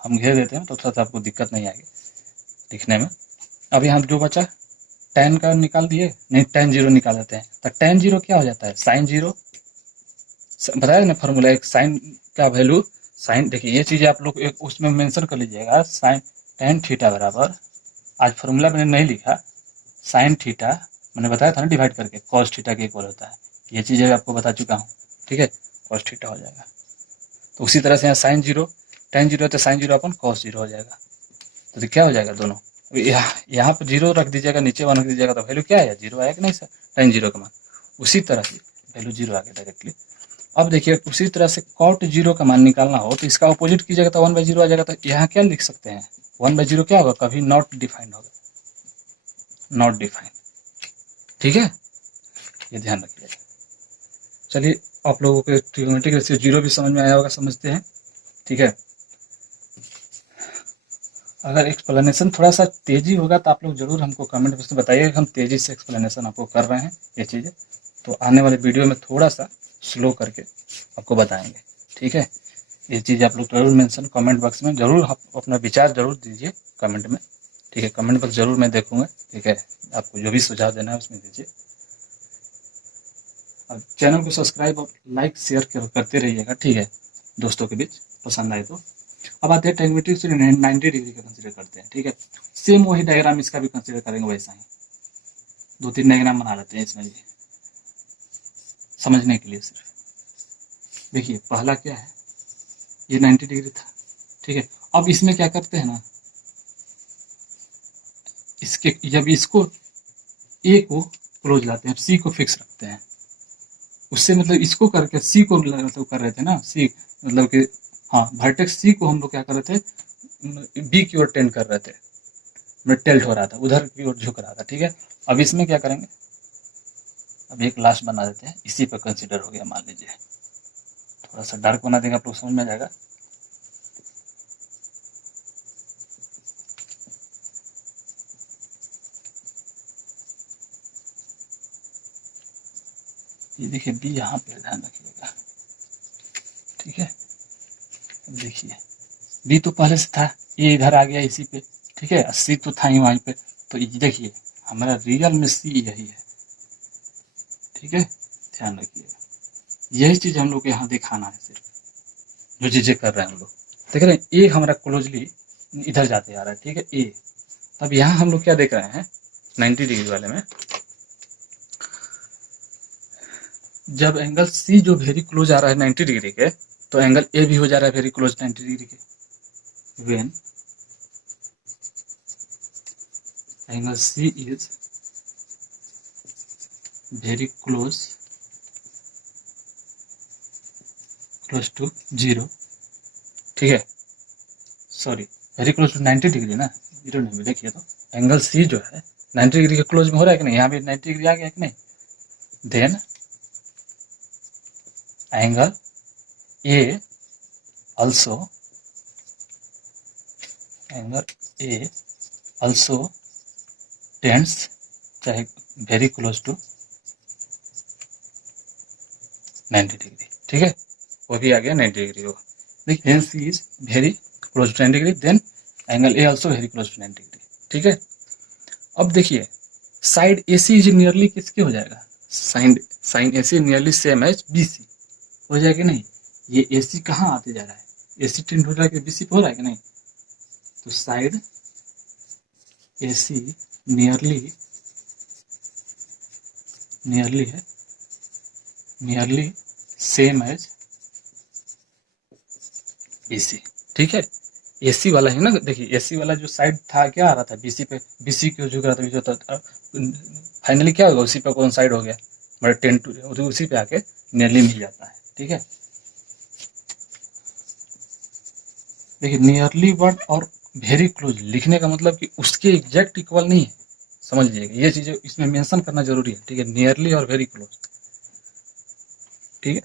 हम घेर देते हैं तो थोड़ा सा आपको दिक्कत नहीं आएगी लिखने में। अब यहाँ जो बचा tan का निकाल दिए, नहीं tan 0 निकाल देते हैं, तो tan 0 क्या हो जाता है, साइन 0, बताया ना फॉर्मूला, एक साइन का वैल्यू, साइन देखिए ये चीज आप लोग एक उसमें मेंशन कर लीजिएगा, साइन tan थीटा बराबर, आज फॉर्मूला मैंने नहीं लिखा, साइन थीटा मैंने बताया था ना डिवाइड करके कॉस थीटा के इक्वल होता है, ये चीजें आपको बता चुका हूँ। ठीक है, कॉस थीटा हो जाएगा। तो उसी तरह से यहाँ साइन 0 tan 0 तो साइन 0 अपन कॉस 0 हो जाएगा, तो क्या हो जाएगा दोनों, यहाँ पर 0 रख दीजिएगा, नीचे 1 रख दीजिएगा, तो वैल्यू क्या आया, 0 आया कि नहीं सर, tan 0 का मान, उसी तरह से वैल्यू 0 आ गया डायरेक्टली। अब देखिए उसी तरह से cot 0 का मान निकालना हो तो इसका अपोजिट कीजिएगा तो 1/0 आ जाएगा, तो यहाँ क्या लिख सकते हैं, 1/0 क्या होगा, कभी नॉट डिफाइंड होगा, नॉट डिफाइंड। ठीक है, ये ध्यान रखिएगा। चलिए आप लोगों के ट्रिग्नोमेट्रिक रेशियो 0 भी समझ में आया होगा, समझते हैं। ठीक है, अगर एक्सप्लेनेशन थोड़ा सा तेजी होगा तो आप लोग जरूर हमको कमेंट बॉक्स में बताइएगा, हम तेजी से एक्सप्लेनेशन आपको कर रहे हैं ये चीज़ें, तो आने वाले वीडियो में थोड़ा सा स्लो करके आपको बताएंगे। ठीक है, ये चीज़ आप लोग जरूर मेंशन कमेंट बॉक्स में, जरूर आप अपना विचार जरूर दीजिए कमेंट में। ठीक है, कमेंट बॉक्स जरूर मैं देखूंगा। ठीक है, आपको जो भी सुझाव देना है उसमें दीजिए। अब चैनल को सब्सक्राइब और लाइक शेयर करते रहिएगा। ठीक है, दोस्तों के बीच पसंद आए तो। अब आते हैं ट्रिग्नोमेट्रिक से 90 डिग्री का कंसिडर करते हैं। ठीक है, सेम वही डायग्राम इसका भी कंसिडर करेंगे वैसा ही, 2-3 डायग्राम बना लेते हैं इसमें भी समझने के लिए सिर्फ। देखिए पहला क्या है, ये 90 डिग्री था। ठीक है, अब इसमें क्या करते हैं ना, इसके जब इसको ए को क्लोज लाते हैं, सी को फिक्स रखते हैं, उससे मतलब इसको करके सी को मतलब कर रहे थे ना, सी मतलब कि हाँ वर्टेक्स सी को हम लोग क्या कर रहे थे, बी की ओर टेंड कर रहे थे, मतलब टिल्ट हो रहा था, उधर की ओर झुक रहा था। ठीक है, अब इसमें क्या करेंगे, अब एक लास्ट बना देते हैं, इसी पर कंसिडर हो गया मान लीजिए, थोड़ा सा डार्क बना देंगे, आप लोग समझ में आ जाएगा। ये देखिए बी यहाँ पे, ध्यान रखिएगा। ठीक है, देखिए बी तो पहले से था, ये इधर आ गया इसी पे। ठीक है, सी तो था ही वहीं पे, तो ये देखिए हमारा रियल में सी यही है। ठीक है, ध्यान रखिएगा, यही चीज हम लोग को यहाँ दिखाना है, सिर्फ जो चीजें कर रहे हैं हम लोग देख रहे हैं। ए हमारा क्लोजली इधर जाते आ रहा है। ठीक है, ए, तब यहाँ हम लोग क्या देख रहे हैं 90 डिग्री वाले में, जब एंगल सी जो वेरी क्लोज आ रहा है 90 डिग्री के, तो एंगल ए भी हो जा रहा है वेरी क्लोज 90 डिग्री के। When angle C is very close to 0। ठीक है, sorry, very close to 90 degree ना, 0 नहीं। देखिए तो एंगल सी जो है 90 डिग्री के क्लोज में हो रहा है कि नहीं, यहाँ भी 90 डिग्री आ गया कि नहीं। Then angle A also angle A also tends, चाहे वेरी क्लोज टू 90 डिग्री। ठीक है, वो भी आ गया 90 डिग्री होगा। देखिए hence is very close to 90 degree, then angle A also very close to 90 degree. ठीक है, अब देखिए side A C is nearly किसके हो जाएगा, sine A C nearly same as B C हो जाएगा कि नहीं। ये ए सी कहाँ आते जा रहा है, ए सी टेंड हो रहा है कि बी सी पे हो रहा है कि नहीं। तो साइड ए सी नियरली है, नियरली सेम एज बीसी। ठीक है, एसी वाला है ना, देखिए एसी वाला जो साइड था क्या आ रहा था बीसी पे, बीसी क्यों झुक रहा था, जो था फाइनली क्या होगा, उसी पे कौन साइड हो गया, बड़ा 10 टू उसी पे आके नियरली मिल जाता है। ठीक है, देखिए नियरली वर्ड और वेरी क्लोज लिखने का मतलब कि उसके एग्जैक्ट इक्वल नहीं है, समझ लीजिएगा, ये चीजें इसमें मेंशन करना जरूरी है। ठीक है, नियरली और वेरी क्लोज। ठीक है,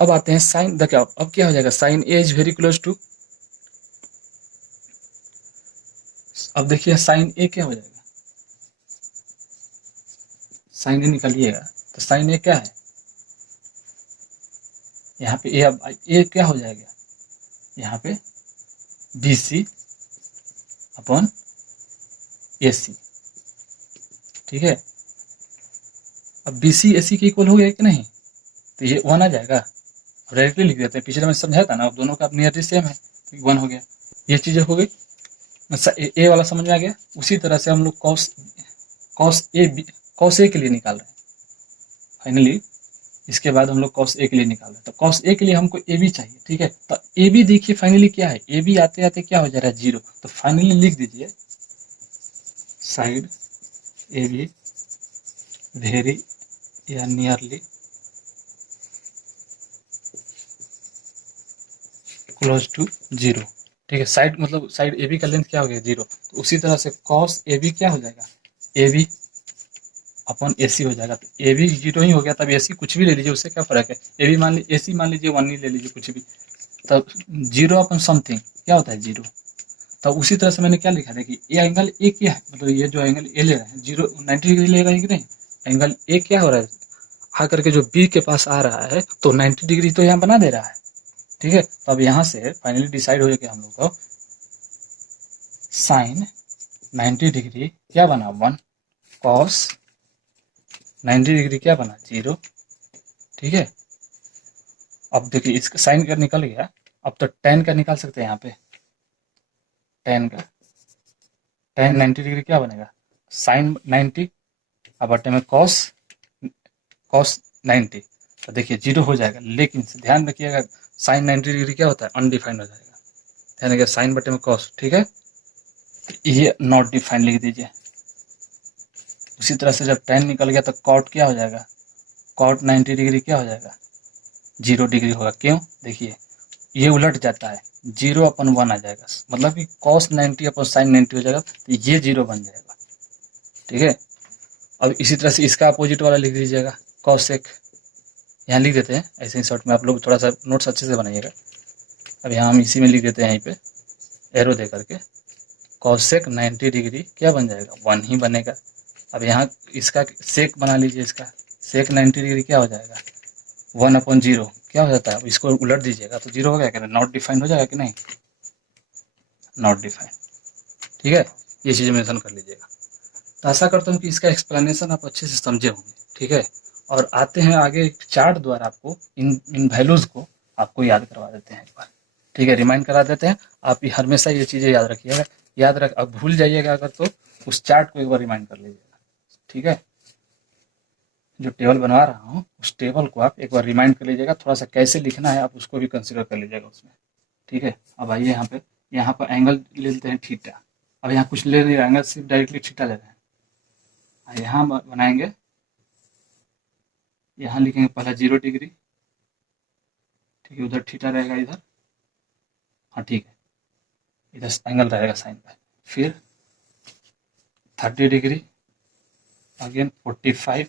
अब आते हैं साइन, देखिए अब क्या हो जाएगा, sine A is very close to, अब देखिए साइन ए क्या हो जाएगा, साइन ए निकालिएगा तो साइन ए क्या है, यहाँ पे ए, अब ए क्या हो जाएगा, यहाँ पे बी सी अपॉन ए सी। ठीक है, अब बी सी ए सी के इक्वल हो गया कि नहीं, तो ये 1 आ जाएगा। अब डायरेक्टली लिख देते हैं, पिछले में समझाया था ना, अब दोनों का नियरली सेम है तो 1 हो गया। ये चीजें हो गई, ए वाला समझ में आ गया। उसी तरह से हम लोग कॉस ए के लिए निकाल रहे हैं फाइनली, इसके बाद हम लोग कॉस ए के लिए निकाल रहे हैं, तो कॉस ए के लिए हमको ए बी चाहिए। ठीक है, तो ए बी देखिए फाइनली क्या है, ए बी आते आते क्या हो जा रहा है 0, तो फाइनली लिख दीजिए साइड ए बी वेरी या नियरली क्लोज टू 0। ठीक है, साइड मतलब साइड ए बी का लेंथ क्या हो गया 0, तो उसी तरह से कॉस ए बी क्या हो जाएगा, ए बी अपन ए सी हो जाएगा। तो ए बी 0 ही हो गया, तब ए सी कुछ भी ले लीजिए, उससे क्या फर्क है, ए बी मान लीजिए, ए सी मान लीजिए 1 ही ले लीजिए कुछ भी, तब 0 अपन समथिंग क्या होता है 0। तब उसी तरह से मैंने क्या लिखा था कि ये एंगल ए क्या है, मतलब ये जो एंगल ए ले रहे हैं 90 डिग्री ले रहा है कि नहीं, एंगल ए क्या हो रहा है, आकर के जो बी के पास आ रहा है तो 90 डिग्री तो यहाँ बना दे रहा है। ठीक है, तो अब यहाँ से फाइनली डिसाइड हो गया हम लोग को साइन 90 डिग्री क्या बना 1, कॉस 90 डिग्री क्या बना 0। ठीक है, अब देखिए इसका साइन का निकल गया, अब तो tan का निकाल सकते हैं यहाँ पे, tan का, tan 90 डिग्री क्या बनेगा साइन 90 अब बटे में cos 90, तो देखिए 0 हो जाएगा, लेकिन ध्यान रखिएगा साइन 90 डिग्री क्या होता है अनडिफाइंड हो जाएगा, ध्यान रखिएगा साइन बटे में cos। ठीक है, तो ये नॉट डिफाइंड लिख दीजिए। उसी तरह से जब tan निकल गया तो cot क्या हो जाएगा, cot 90 डिग्री क्या हो जाएगा 0 डिग्री होगा। क्यों, देखिए ये उलट जाता है, 0/1 आ जाएगा, मतलब कि cos 90 अपन sin 90 हो जाएगा, तो ये 0 बन जाएगा। ठीक है, अब इसी तरह से इसका अपोजिट वाला लिख दीजिएगा cosec, यहाँ लिख देते हैं ऐसे ही शॉर्ट में, आप लोग थोड़ा सा नोट्स अच्छे से बनाइएगा। अब यहाँ हम इसी में लिख देते हैं, यहीं पे एरो दे करके cosec 90 डिग्री क्या बन जाएगा, 1 ही बनेगा। अब यहाँ इसका सेक बना लीजिए, इसका सेक 90 डिग्री क्या हो जाएगा, 1/0 क्या हो जाता है। अब इसको उलट दीजिएगा तो 0 हो गया क्या, नॉट डिफाइंड हो जाएगा कि नहीं, नॉट डिफाइंड। ठीक है, ये चीज़ मेंशन कर लीजिएगा। तो आशा करता हूँ कि इसका एक्सप्लेनेशन आप अच्छे से समझे होंगे। ठीक है, और आते हैं आगे चार्ट द्वारा आपको इन वैल्यूज़ को आपको याद करवा देते हैं एक बार। ठीक है, रिमाइंड करा देते हैं। आप हमेशा ये चीज़ें याद रखिएगा, अब भूल जाइएगा अगर तो उस चार्ट को एक बार रिमाइंड कर लीजिएगा। ठीक है, जो टेबल बनवा रहा हूँ उस टेबल को आप एक बार रिमाइंड कर लीजिएगा, थोड़ा सा कैसे लिखना है आप उसको भी कंसिडर कर लीजिएगा उसमें। ठीक है, अब आइए यहाँ पर एंगल ले लेते हैं थीटा। अब यहाँ कुछ ले नहीं रहे एंगल, सिर्फ डायरेक्टली थीटा ले रहे हैं। यहाँ बनाएंगे, यहाँ लिखेंगे पहला 0 डिग्री। ठीक है, उधर थीटा रहेगा इधर, हाँ ठीक है, इधर एंगल रहेगा साइन का। फिर 30 डिग्री, अगेन 45,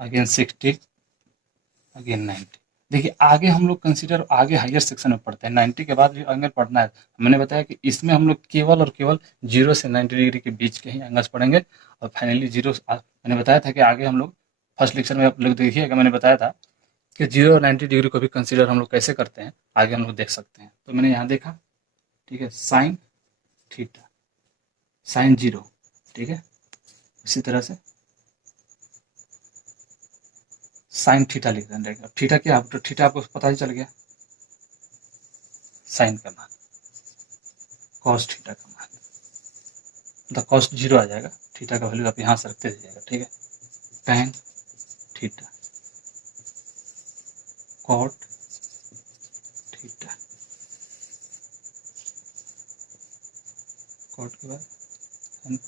अगेन 60, अगेन 90। देखिए आगे हम लोग कंसीडर आगे हायर सेक्शन में पढ़ते हैं, 90 के बाद भी एंगल पढ़ना है। मैंने बताया कि इसमें हम लोग केवल और केवल 0 से 90 डिग्री के बीच के ही एंगल्स पढ़ेंगे, और फाइनली 0 मैंने बताया था कि आगे हम लोग फर्स्ट लेक्चर में आप लोग देखिएगा, मैंने बताया था कि 0 और 90 डिग्री को भी कंसीडर हम लोग कैसे करते हैं आगे हम लोग देख सकते हैं। तो मैंने यहाँ देखा, ठीक है, साइन थीटा, साइन 0, ठीक है, इसी तरह से साइन थीटा लिख दें। अब थीटा क्या, तो थीटा आपको पता ही चल गया, साइन का मान, कॉस थीटा का मान, मतलब कॉस 0 आ जाएगा, थीटा का वैल्यू आप यहाँ से रखते जाइएगा। ठीक है, tan theta, cot theta, cot के बाद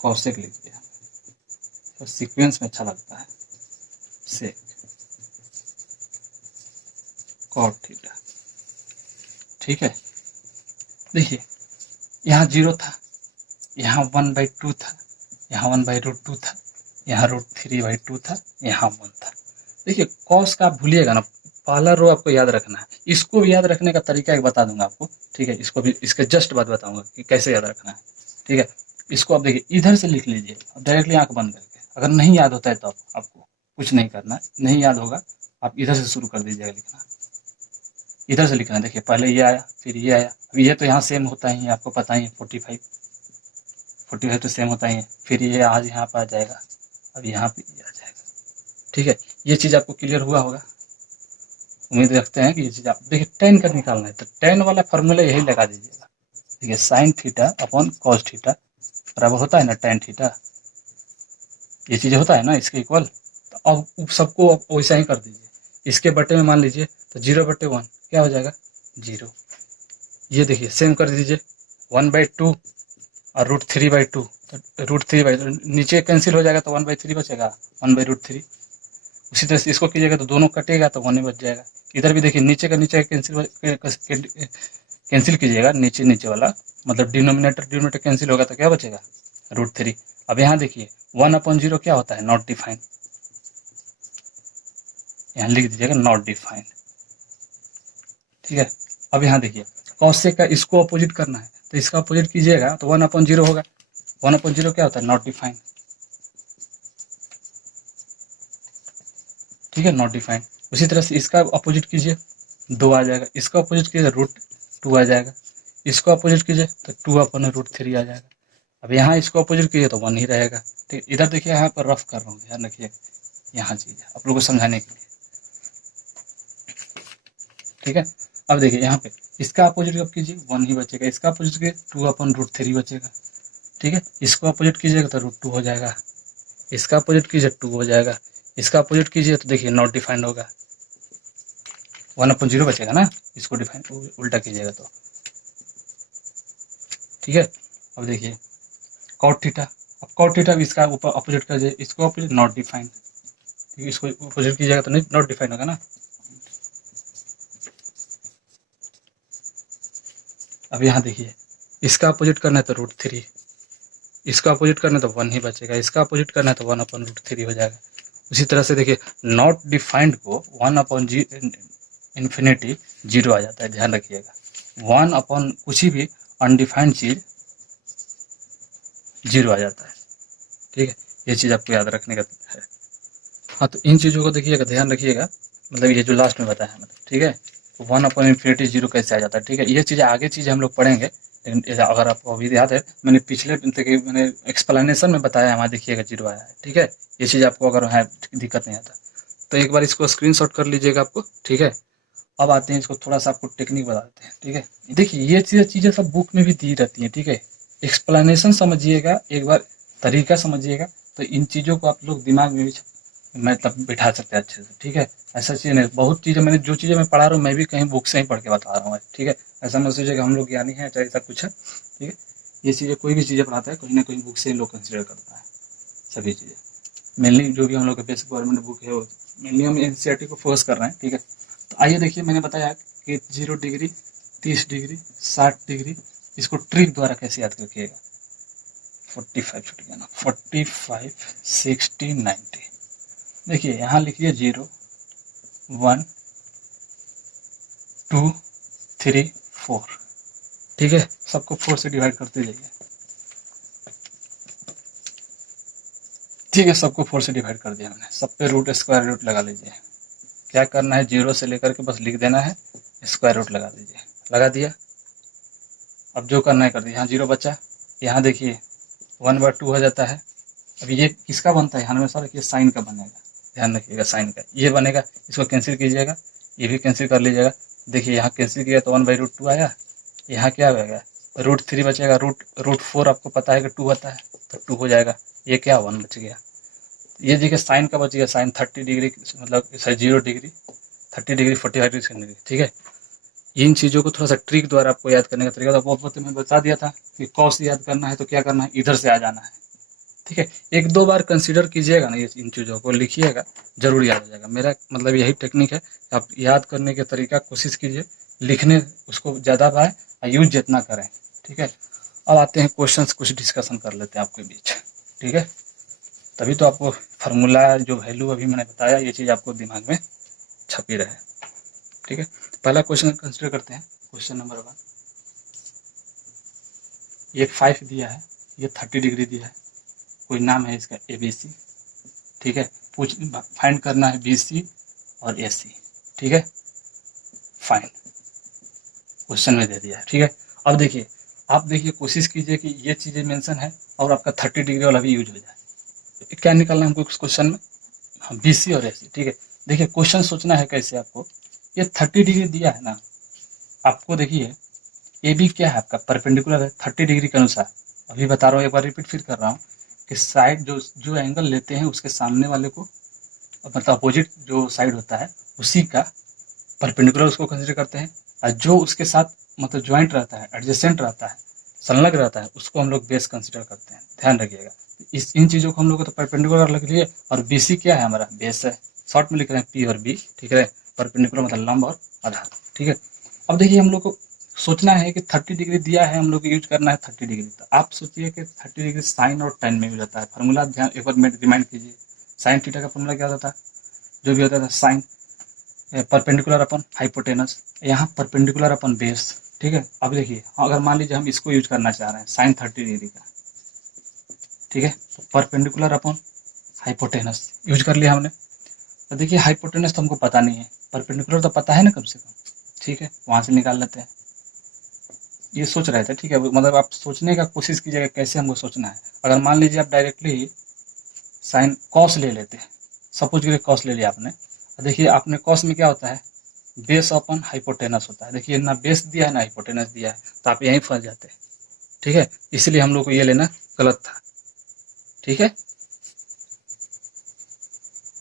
कॉसेक लिख दिया, तो सीक्वेंस में अच्छा लगता है, सेक कॉट थीटा। ठीक है, देखिए यहाँ 0 था, यहाँ 1/2 था, यहाँ 1/√2 था, यहाँ √3/2 था, यहाँ 1 था। देखिए कॉस का आप भूलिएगा ना, पहला रो आपको याद रखना है। इसको भी याद रखने का तरीका एक बता दूंगा आपको। ठीक है, इसको भी इसके जस्ट बाद बताऊंगा कि कैसे याद रखना है। ठीक है, इसको आप देखिए इधर से लिख लीजिए डायरेक्टली आंख बंद करके। अगर नहीं याद होता है तो आपको कुछ नहीं करना है, नहीं याद होगा आप इधर से शुरू कर दीजिएगा लिखना, इधर से लिखना। देखिए पहले ये आया, फिर ये आया, अब ये तो यहाँ सेम होता ही है, आपको पता ही है 45 तो सेम होता ही है, फिर ये आज यहाँ पर आ जाएगा, अब यहाँ पे ये आ जाएगा। ठीक है, ये चीज़ आपको क्लियर हुआ होगा, उम्मीद रखते हैं कि ये चीज़ आप देखिए टेन का निकालना है तो टेन वाला फॉर्मूला यही लगा दीजिएगा। देखिए sine theta upon cos theta बराबर होता है ना टेन थीटा, ये चीज़ होता है ना इसके इक्वल। तो अब सबको वैसा ही कर दीजिए, इसके बटे में मान लीजिए तो 0/1 क्या हो जाएगा 0। ये देखिए सेम कर दीजिए 1/2 और √3/2, तो √3/2 नीचे कैंसिल हो जाएगा तो 1/3 बचेगा, 1/√3। उसी तरह से इसको कीजिएगा तो दोनों कटेगा तो 1 ही बच जाएगा। इधर भी देखिए नीचे का नीचे कैंसिल कीजिएगा, नीचे वाला मतलब डिनोमिनेटर कैंसिल होगा तो क्या बचेगा √3। अब यहाँ देखिए 1/0 क्या होता है, नॉट डिफाइंड, यहाँ लिख दीजिएगा नॉट डिफाइंड। ठीक है, अब यहाँ देखिए कॉसेक का इसको अपोजिट करना है तो इसका अपोजिट कीजिएगा तो 1/0 होगा, 1/0 क्या होता है नॉट डिफाइंड। ठीक है, नॉट डिफाइंड। उसी तरह से इसका अपोजिट कीजिए 2 आ जाएगा, इसका अपोजिट कीजिए √2 आ जाएगा, इसको अपोजिट कीजिए तो 2/√3 आ जाएगा। अब यहाँ इसको अपोजिट कीजिए तो 1 ही रहेगा। ठीक, इधर देखिए यहाँ पर रफ कर रहा हूँ, ध्यान रखिए यहाँ चीज़ आप लोगों को समझाने के लिए। ठीक है, अब देखिए यहाँ पे इसका अपोजिट कब कीजिए 1 ही बचेगा, इसका अपोजिट कीजिए 2/√3 बचेगा। ठीक है, इसको अपोजिट कीजिएगा तो √2 हो जाएगा, इसका अपोजिट कीजिए 2 हो जाएगा, इसका अपोजिट कीजिए तो देखिए नॉट डिफाइंड होगा, 1/0 बचेगा ना, इसको डिफाइन उल्टा कीजिएगा तो। ठीक है, अब देखिए कॉट थीटा, अब कॉट थीटा भी इसका ऊपर अपोजिट कर दीजिए, इसको अपोजिट नॉट डिफाइंड, इसको अपोजिट कीजिएगा तो नहीं नॉट डिफाइंड होगा ना। अब यहाँ देखिए, इसका अपोजिट करना है तो √3, इसका अपोजिट करना है तो 1 ही बचेगा, इसका अपोजिट करना है तो 1/√3 हो जाएगा। उसी तरह से देखिए, नॉट डिफाइंड को 1/∞ 0 आ जाता है, ध्यान रखिएगा। 1 कुछ भी अनडिफाइंड चीज 0 आ जाता है, ठीक है। ये चीज़ आपको याद रखने का है। हाँ, तो इन चीज़ों को देखिएगा, ध्यान रखिएगा, मतलब ये जो लास्ट में बताया है, मतलब ठीक है। 1/∞ 0 कैसे आ जाता है, ठीक है। ये चीज़ें आगे चीज़ हम लोग पढ़ेंगे, लेकिन अगर आपको अभी याद है, मैंने पिछले मैंने एक्सप्लेनेशन में बताया, वहाँ देखिएगा 0 आया है, ठीक है। ये चीज़ आपको अगर है दिक्कत नहीं आता तो एक बार इसको स्क्रीनशॉट कर लीजिएगा आपको, ठीक है। अब आते हैं, इसको थोड़ा सा आपको टेक्निक बता देते हैं, ठीक है। देखिए, ये चीज़ें सब बुक में भी दी रहती हैं, ठीक है। एक्सप्लेनेशन समझिएगा एक बार, तरीका समझिएगा, तो इन चीज़ों को आप लोग दिमाग में भी मतलब बिठा सकते हैं अच्छे से, ठीक है। ऐसा चीज़ नहीं, बहुत चीज़ें मैंने, जो चीज़ें मैं पढ़ा रहा हूँ, मैं भी कहीं बुक से ही पढ़ के बता रहा हूँ, ठीक है। ऐसा मत सोचिए कि हम लोग ज्ञानी हैं, चाहे ऐसा कुछ है, ठीक है। ये चीज़ें, कोई भी चीज़ें पढ़ाता है, कहीं ना कहीं बुक से ही लोग कंसिडर करता है सभी चीज़ें। मेनली जो भी हम लोग का बेसिक गवर्नमेंट बुक है, वो मेनली हम एनसीईआरटी को फोकस कर रहे हैं, ठीक है। तो आइए देखिए, मैंने बताया कि 0 डिग्री, 30 डिग्री, 60 डिग्री, इसको ट्रिक द्वारा कैसे याद रखिएगा। 45 छूट गया ना, 45, 60, 90। देखिए, यहाँ लिखिए 0, 1, 2, 3, 4, ठीक है। सबको 4 से डिवाइड करते जाइए, ठीक है। सबको 4 से डिवाइड कर दिया मैंने, सब पे रूट स्क्वायर रूट लगा लीजिए। क्या करना है, 0 से लेकर के बस लिख देना है, स्क्वायर रूट लगा दीजिए, लगा दिया। अब जो करना है कर दिया। यहाँ 0 बचा, यहाँ देखिए 1/2 हो जाता है। अब ये किसका बनता है, हमेशा रखिए साइन का बनेगा, ध्यान रखिएगा साइन का, ये बनेगा। इसको कैंसिल कीजिएगा, ये भी कैंसिल कर लीजिएगा। देखिए, यहाँ कैंसिल किया तो 1/√2 आया, यहाँ क्या आएगा, √3 बचेगा। √4 आपको पता है कि 2 होता है, तो 2 हो जाएगा। ये क्या 1 बच गया। ये देखिए साइन का बच गया, साइन 30 डिग्री, मतलब 0 डिग्री, 30 डिग्री, 45 डिग्री, ठीक है। इन चीज़ों को थोड़ा सा ट्रिक द्वारा आपको याद करने का तरीका था, बहुत मैं बता दिया था कि कॉस याद करना है तो क्या करना है, इधर से आ जाना है, ठीक है। 1-2 बार कंसीडर कीजिएगा ना, ये इन चीज़ों को लिखिएगा, जरूर याद हो जाएगा। मेरा मतलब यही टेक्निक है, आप याद करने के तरीका कोशिश कीजिए, लिखने उसको ज़्यादा पाए और यूज जितना करें, ठीक है। अब आते हैं क्वेश्चंस, कुछ डिस्कशन कर लेते हैं आपके बीच, ठीक है। तभी तो आपको फार्मूला जो वैल्यू अभी मैंने बताया, ये चीज़ आपको दिमाग में छपी रहे, ठीक है। पहला क्वेश्चन कंसिडर करते हैं, क्वेश्चन नंबर 1। ये 5 दिया है, ये 30 डिग्री दिया है, कोई नाम है इसका ABC, ठीक है। फाइंड करना है BC और AC, ठीक है। फाइंड क्वेश्चन में दे दिया है, ठीक है। अब देखिए, आप देखिए, कोशिश कीजिए कि ये चीज़ें मेंशन है और आपका 30 डिग्री वाला भी यूज हो जाए। क्या निकालना है हमको इस क्वेश्चन में, हाँ, BC और AC, ठीक है। देखिए, क्वेश्चन सोचना है कैसे आपको, ये 30 डिग्री दिया है ना, आपको देखिए AB क्या है आपका, परपेंडिकुलर है 30 डिग्री के अनुसार। अभी बता रहा हूँ, एक बार रिपीट फिर कर रहा हूँ कि साइड जो जो एंगल लेते हैं उसके सामने वाले को, मतलब अपोजिट जो साइड होता है उसी का परपेंडिकुलर उसको कंसिडर करते हैं, और जो उसके साथ मतलब ज्वाइंट रहता है, एडजेसेंट रहता है, संलग्न रहता है, उसको हम लोग बेस कंसिडर करते हैं, ध्यान रखिएगा। इन चीज़ों को हम लोग तो परपेंडिकुलर लिख लिए, और BC क्या है हमारा, बेस है। शॉर्ट में लिख रहे हैं P और B, ठीक है। परपेंडिकुलर मतलब लंब और आधार, ठीक है। अब देखिए, हम लोग को सोचना है कि 30 डिग्री दिया है, हम लोग को यूज करना है 30 डिग्री। तो आप सोचिए कि 30 डिग्री साइन और टेन में यूज होता है। फार्मूला ध्यान एक बार रिमाइंड कीजिए, साइन थीटा का फार्मूला क्या होता था, जो भी होता था, साइन परपेंडिकुलर अपन हाइपोटेनस, यहाँ परपेंडिकुलर अपन बेस, ठीक है। अब देखिए, अगर मान लीजिए हम इसको यूज करना चाह रहे हैं साइन 30 डिग्री का, ठीक है, तो परपेंडिकुलर अपन हाइपोटेनस यूज कर लिया हमने। तो देखिए, हाइपोटेनस तो हमको पता नहीं है, परपेंडिकुलर तो पता है ना कम से कम, ठीक है, वहां से निकाल लेते हैं। ये सोच रहे थे, ठीक है, मतलब आप सोचने का कोशिश कीजिएगा कैसे हमको सोचना है। अगर मान लीजिए आप डायरेक्टली साइन कॉस ले लेते हैं, सपोज करिए कॉस ले लिया आपने, देखिए आपने कॉस में क्या होता है, बेस अपन हाइपोटेनस होता है। देखिए, ना बेस दिया है ना हाइपोटेनस दिया है, तो आप यहीं फंस जाते हैं, ठीक है। इसलिए हम लोग को ये लेना गलत था, ठीक है।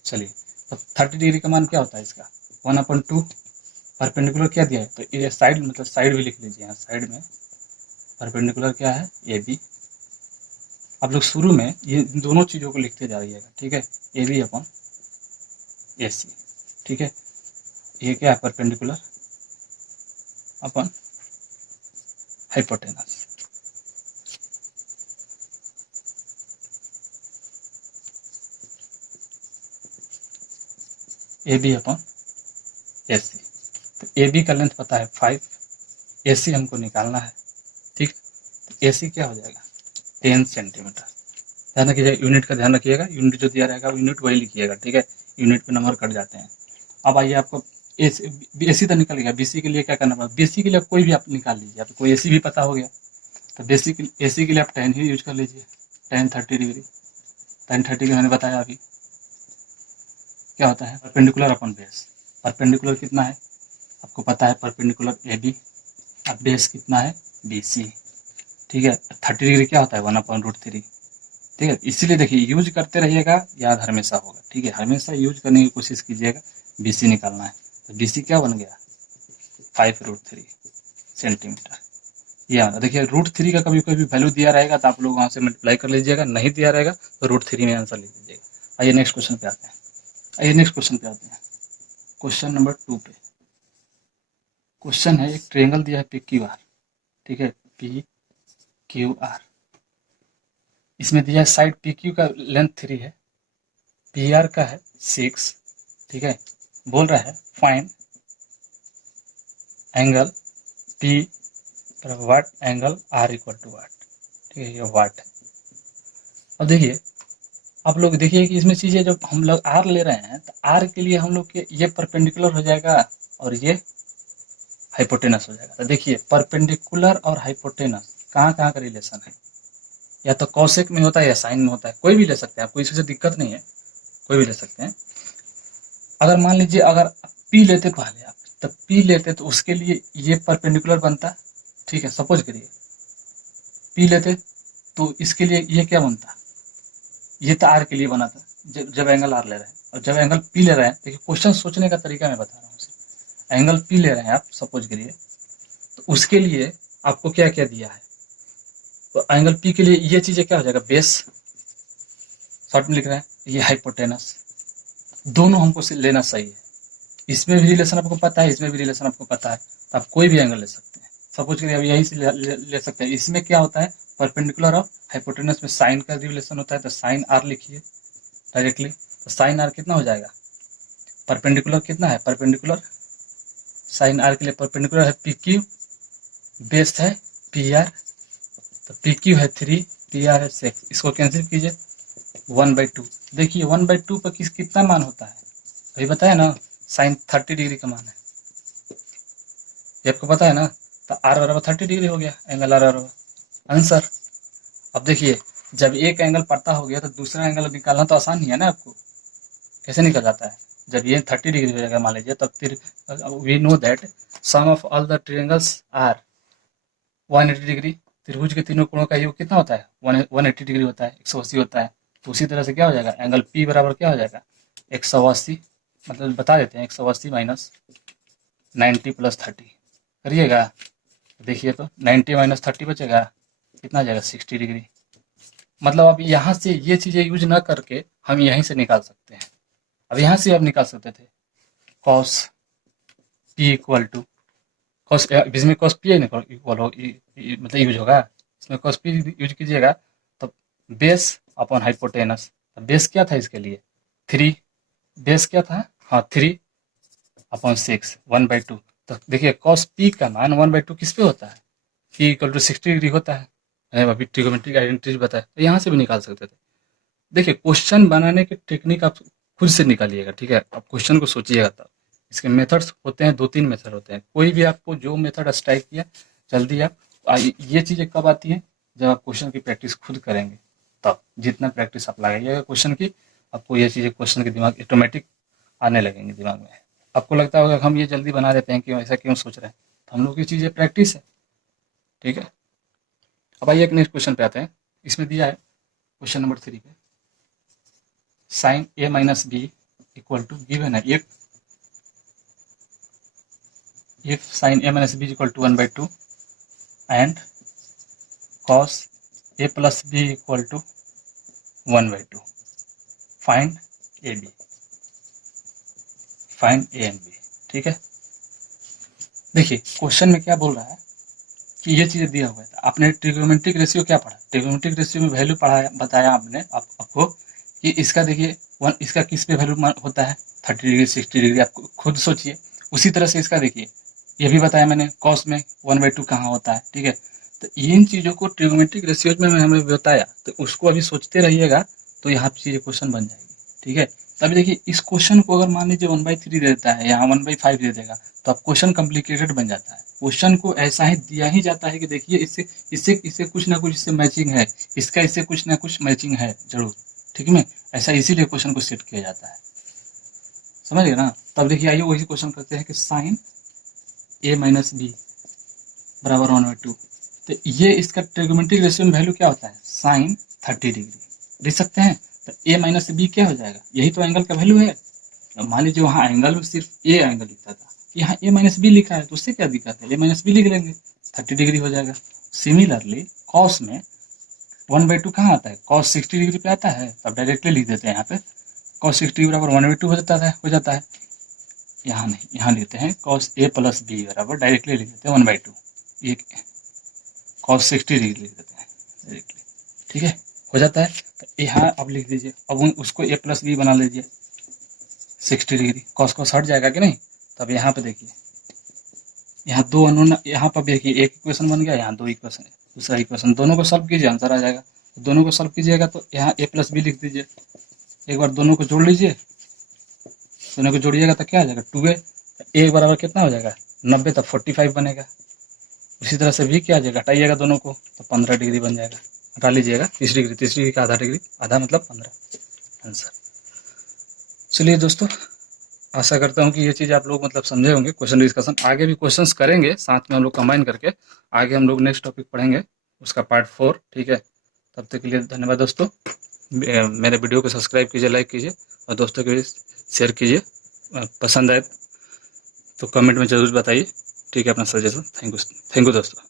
चलिए, तो 30 डिग्री का मान क्या होता है इसका, 1/2। परपेंडिकुलर क्या दिया है, तो ये साइड, मतलब साइड भी लिख लीजिए, यहाँ साइड में परपेंडिकुलर क्या है, AB। आप लोग शुरू में ये दोनों चीज़ों को लिखते जा रहिएगा, ठीक है। AB अपन AC, ठीक है। ये क्या है, perpendicular upon hypotenuse. A B upon A C. तो ए बी का लेंथ पता है 5, ए सी हमको निकालना है, ठीक। तो ए सी क्या हो जाएगा 10 सेंटीमीटर। ध्यान रखिएगा, यूनिट का ध्यान रखिएगा, यूनिट जो दिया रहेगा यूनिट वही लिखिएगा, ठीक है। यूनिट पे नंबर कट जाते हैं। अब आइए आपको ए सी तो निकल गया, बी सी के लिए क्या करना पड़ेगा, बी सी के लिए कोई भी आप निकाल लीजिए, आपको कोई ए सी भी पता हो गया तो बेसिक ए सी के लिए आप tan ही यूज कर लीजिए, tan 30 डिग्री। tan 30 का मैंने बताया अभी क्या होता है, परपेंडिकुलर अपॉन बेस। परपेंडिकुलर कितना है आपको पता है, परपेंडिकुलर ए बी, अब बेस कितना है बी सी, ठीक है। 30 डिग्री क्या होता है 1/√3, ठीक है। इसीलिए देखिए यूज करते रहिएगा, याद हमेशा होगा, ठीक है। हमेशा यूज करने की कोशिश कीजिएगा। बी सी निकालना है तो बी सी क्या बन गया 5√3 सेंटीमीटर। ये देखिए √3 का कभी कोई भी वैल्यू दिया रहेगा तो आप लोग वहाँ से मल्टीप्लाई कर लीजिएगा, नहीं दिया रहेगा तो √3 में आंसर लिख दीजिएगा। आइए नेक्स्ट क्वेश्चन पे आते हैं। क्वेश्चन नंबर 2 पे क्वेश्चन है, एक ट्रायंगल दिया है पी क्यू आर, ठीक है, पी क्यू आर। इसमें दिया है साइड पी क्यू का लेंथ 3 है, पी आर का है 6, ठीक है। बोल रहा है find angle P what angle R equal to what, ठीक है, ये वाट है। अब देखिए आप लोग देखिए कि इसमें चीज़ें जब हम लोग आर ले रहे हैं तो आर के लिए हम लोग के ये परपेंडिकुलर हो जाएगा और ये हाइपोटेनस हो जाएगा। तो देखिए परपेंडिकुलर और हाइपोटेनस कहाँ कहाँ का रिलेशन है, या तो कॉसेक में होता है या साइन में होता है, कोई भी ले सकते हैं, आपको इससे दिक्कत नहीं है, कोई भी ले सकते हैं। अगर मान लीजिए अगर पी लेते पहले आप, तब पी लेते तो उसके लिए ये परपेंडिकुलर बनता, ठीक है। सपोज करिए पी लेते तो इसके लिए ये क्या बनता, ये तो आर के लिए बना था जब एंगल आर ले रहे हैं, और जब एंगल पी ले रहे हैं, देखिए क्वेश्चन सोचने का तरीका मैं बता रहा हूँ। एंगल पी ले रहे हैं आप सपोज करिए, तो उसके लिए आपको क्या क्या दिया है, तो एंगल पी के लिए ये चीजें क्या हो जाएगा बेस, शॉर्ट में लिख रहे हैं, ये हाइपोटेनस। दोनों हमको लेना सही है, इसमें भी रिलेशन आपको पता है, इसमें भी रिलेशन आपको पता है, तो आप कोई भी एंगल ले सकते हैं। सपोज करिए अब यही से ले सकते हैं। इसमें क्या होता है परपेंडिकुलर ऑफ हाइपोटेनस में साइन का रिलेशन होता है, तो साइन आर लिखिए डायरेक्टली। तो साइन आर कितना हो जाएगा, परपेंडिकुलर कितना है, परपेंडिकुलर साइन आर के लिए परपेंडिकुलर है पी क्यू, बेस है पी आर, तो पी क्यू है 3, पी आर है 6, इसको कैंसिल कीजिए 1/2। देखिए 1/2 पर कितना मान होता है, अभी बताया ना साइन 30 डिग्री का मान है, ये आपको पता है ना। तो आर बराबर 30 डिग्री हो गया, एंगल आर बराबर आंसर। अब देखिए जब एक एंगल पता हो गया तो दूसरा एंगल निकालना तो आसान ही है ना आपको, कैसे निकल जाता है, जब ये 30 डिग्री हो जाएगा मान लीजिए, तब फिर we know that sum of all the triangles are 180 degree. त्रिभुज के तीनों कोणों का योग कितना होता है 180 डिग्री होता है, 180 होता है। तो उसी तरह से क्या हो जाएगा एंगल पी बराबर क्या हो जाएगा 180, मतलब बता देते हैं 180 माइनस 90 प्लस 30 करिएगा, देखिए तो 90 माइनस 30 बचेगा, कितना आ जाएगा 60 डिग्री। मतलब अब यहाँ से ये चीज़ें यूज ना करके हम यहीं से निकाल सकते हैं। अब यहाँ से आप निकाल सकते थे cos P equal to cos, इसमें कॉस पी इक्वल हो मतलब यूज होगा, इसमें कॉस पी यूज कीजिएगा तो बेस अपॉन हाइपोटेनस। बेस क्या था इसके लिए 3, बेस क्या था हाँ 3/6 1/2। तो देखिए कॉस पी का मान 1/2 किस पे होता है, पी इक्वल टू 60 डिग्री होता है, अभी ट्रिगोमेट्रिक आइडेंटिटी बताया, तो यहाँ से भी निकाल सकते थे। देखिए क्वेश्चन बनाने की टेक्निक आप खुद से निकालिएगा, ठीक है। आप क्वेश्चन को सोचिएगा तब, इसके मेथड्स होते हैं 2-3 मेथड होते हैं, कोई भी आपको जो मेथड स्ट्राइक किया जल्दी आप ये चीज़ें कब आती हैं जब आप क्वेश्चन की प्रैक्टिस खुद करेंगे, तब जितना प्रैक्टिस आप लगाइएगा क्वेश्चन की, आपको ये चीज़ें क्वेश्चन के दिमाग ऑटोमेटिक आने लगेंगे दिमाग में। आपको लगता होगा हम ये जल्दी बना देते हैं क्यों, ऐसा क्यों सोच रहे हैं, तो हम लोग की चीज़ें प्रैक्टिस है, ठीक है। अब आइए एक नेक्स्ट क्वेश्चन पे आते हैं। इसमें दिया है क्वेश्चन नंबर 3 पे sine A minus B equal to given है if sin a minus b is equal to 1/2 and cos a plus b equal to 1/2, find a b, find a and b, ठीक है। देखिए question में क्या बोल रहा है, कि ये चीज़ें दिया हुआ है। आपने ट्रिग्नोमेट्रिक रेशियो क्या पढ़ा? ट्रिग्नोमेट्रिक रेशियो में वैल्यू पढ़ाया, बताया आपने आपको कि इसका देखिए वन, इसका किस पे वैल्यू होता है 30 डिग्री 60 डिग्री, आप खुद सोचिए। उसी तरह से इसका देखिए, ये भी बताया मैंने कॉस में 1/2 कहाँ होता है, ठीक है। तो इन चीज़ों को ट्रिग्नोमेट्रिक रेशियोज में हमें बताया, तो उसको अभी सोचते रहिएगा तो यहाँ पे चीज़ें क्वेश्चन बन जाएगी, ठीक है। तभी देखिए इस क्वेश्चन को अगर मान लीजिए 1/3 देता है, यहाँ 1/5 दे देगा, तो अब क्वेश्चन कॉम्प्लिकेटेड बन जाता है। क्वेश्चन को ऐसा ही दिया ही जाता है कि देखिए इससे इससे इससे कुछ ना कुछ इससे मैचिंग है, इसका इससे कुछ ना कुछ मैचिंग है जरूर, ठीक है। ऐसा इसीलिए क्वेश्चन को सेट किया जाता है, समझ गए ना। तब देखिए आइए वही क्वेश्चन करते हैं कि साइन a माइनस बी बराबर 1/2। तो ये इसका ट्रिग्नोमेट्रिक रेशियो में वैल्यू क्या होता है? साइन 30 डिग्री लिख सकते हैं। तो a माइनस बी क्या हो जाएगा? यही तो एंगल का वैल्यू है। मान लीजिए वहाँ एंगल में सिर्फ ए एंगल लिखता था, यहाँ a माइनस बी लिखा है, तो उससे क्या दिक्कत है? a माइनस बी लिख लेंगे, 30 डिग्री हो जाएगा। सिमिलरली कॉस में 1/2 कहाँ आता है? कॉस 60 डिग्री पे आता है, तब डायरेक्टली लिख देते हैं यहाँ पे कॉस 60 बराबर 1/2 हो जाता है। यहाँ नहीं, यहाँ लेते हैं कॉस a प्लस बी बराबर, डायरेक्टली लिख देते हैं 1/2, ये कॉस 60 डिग्री लिख देते हैं डायरेक्टली, ठीक है, हो जाता है। तो यहाँ अब लिख दीजिए, अब उसको a प्लस बी बना लीजिए 60 डिग्री, कॉस कॉस हट जाएगा कि नहीं। तब यहाँ पे देखिए, यहाँ दो अननोन, यहाँ पर देखिए एक इक्वेशन बन गया, यहाँ दो इक्वेशन है, दूसरा इक्वेशन, दोनों को सॉल्व कीजिए आंसर आ जाएगा। दोनों को सॉल्व कीजिएगा तो यहाँ a प्लस बी लिख दीजिए, एक बार दोनों को जोड़ लीजिए, दोनों को जोड़िएगा तो क्या आ जाएगा 2a, a बराबर कितना हो जाएगा 90, तब 45 बनेगा। उसी तरह से भी क्या आ जाएगा, हटाइएगा दोनों को तो 15 डिग्री बन जाएगा, हटा लीजिएगा 30 डिग्री, 30 डिग्री का आधा डिग्री, आधा मतलब 15 आंसर। चलिए दोस्तों, आशा करता हूँ कि ये चीज़ आप लोग मतलब समझे होंगे। क्वेश्चन डिस्कशन आगे भी क्वेश्चंस करेंगे साथ में हम लोग कंबाइन करके, आगे हम लोग नेक्स्ट टॉपिक पढ़ेंगे उसका पार्ट 4, ठीक है। तब तक के लिए धन्यवाद दोस्तों। मेरे वीडियो को सब्सक्राइब कीजिए, लाइक कीजिए और दोस्तों के शेयर कीजिए। पसंद आए तो कमेंट में ज़रूर बताइए, ठीक है, अपना सजेशन। थैंक यू दोस्तों।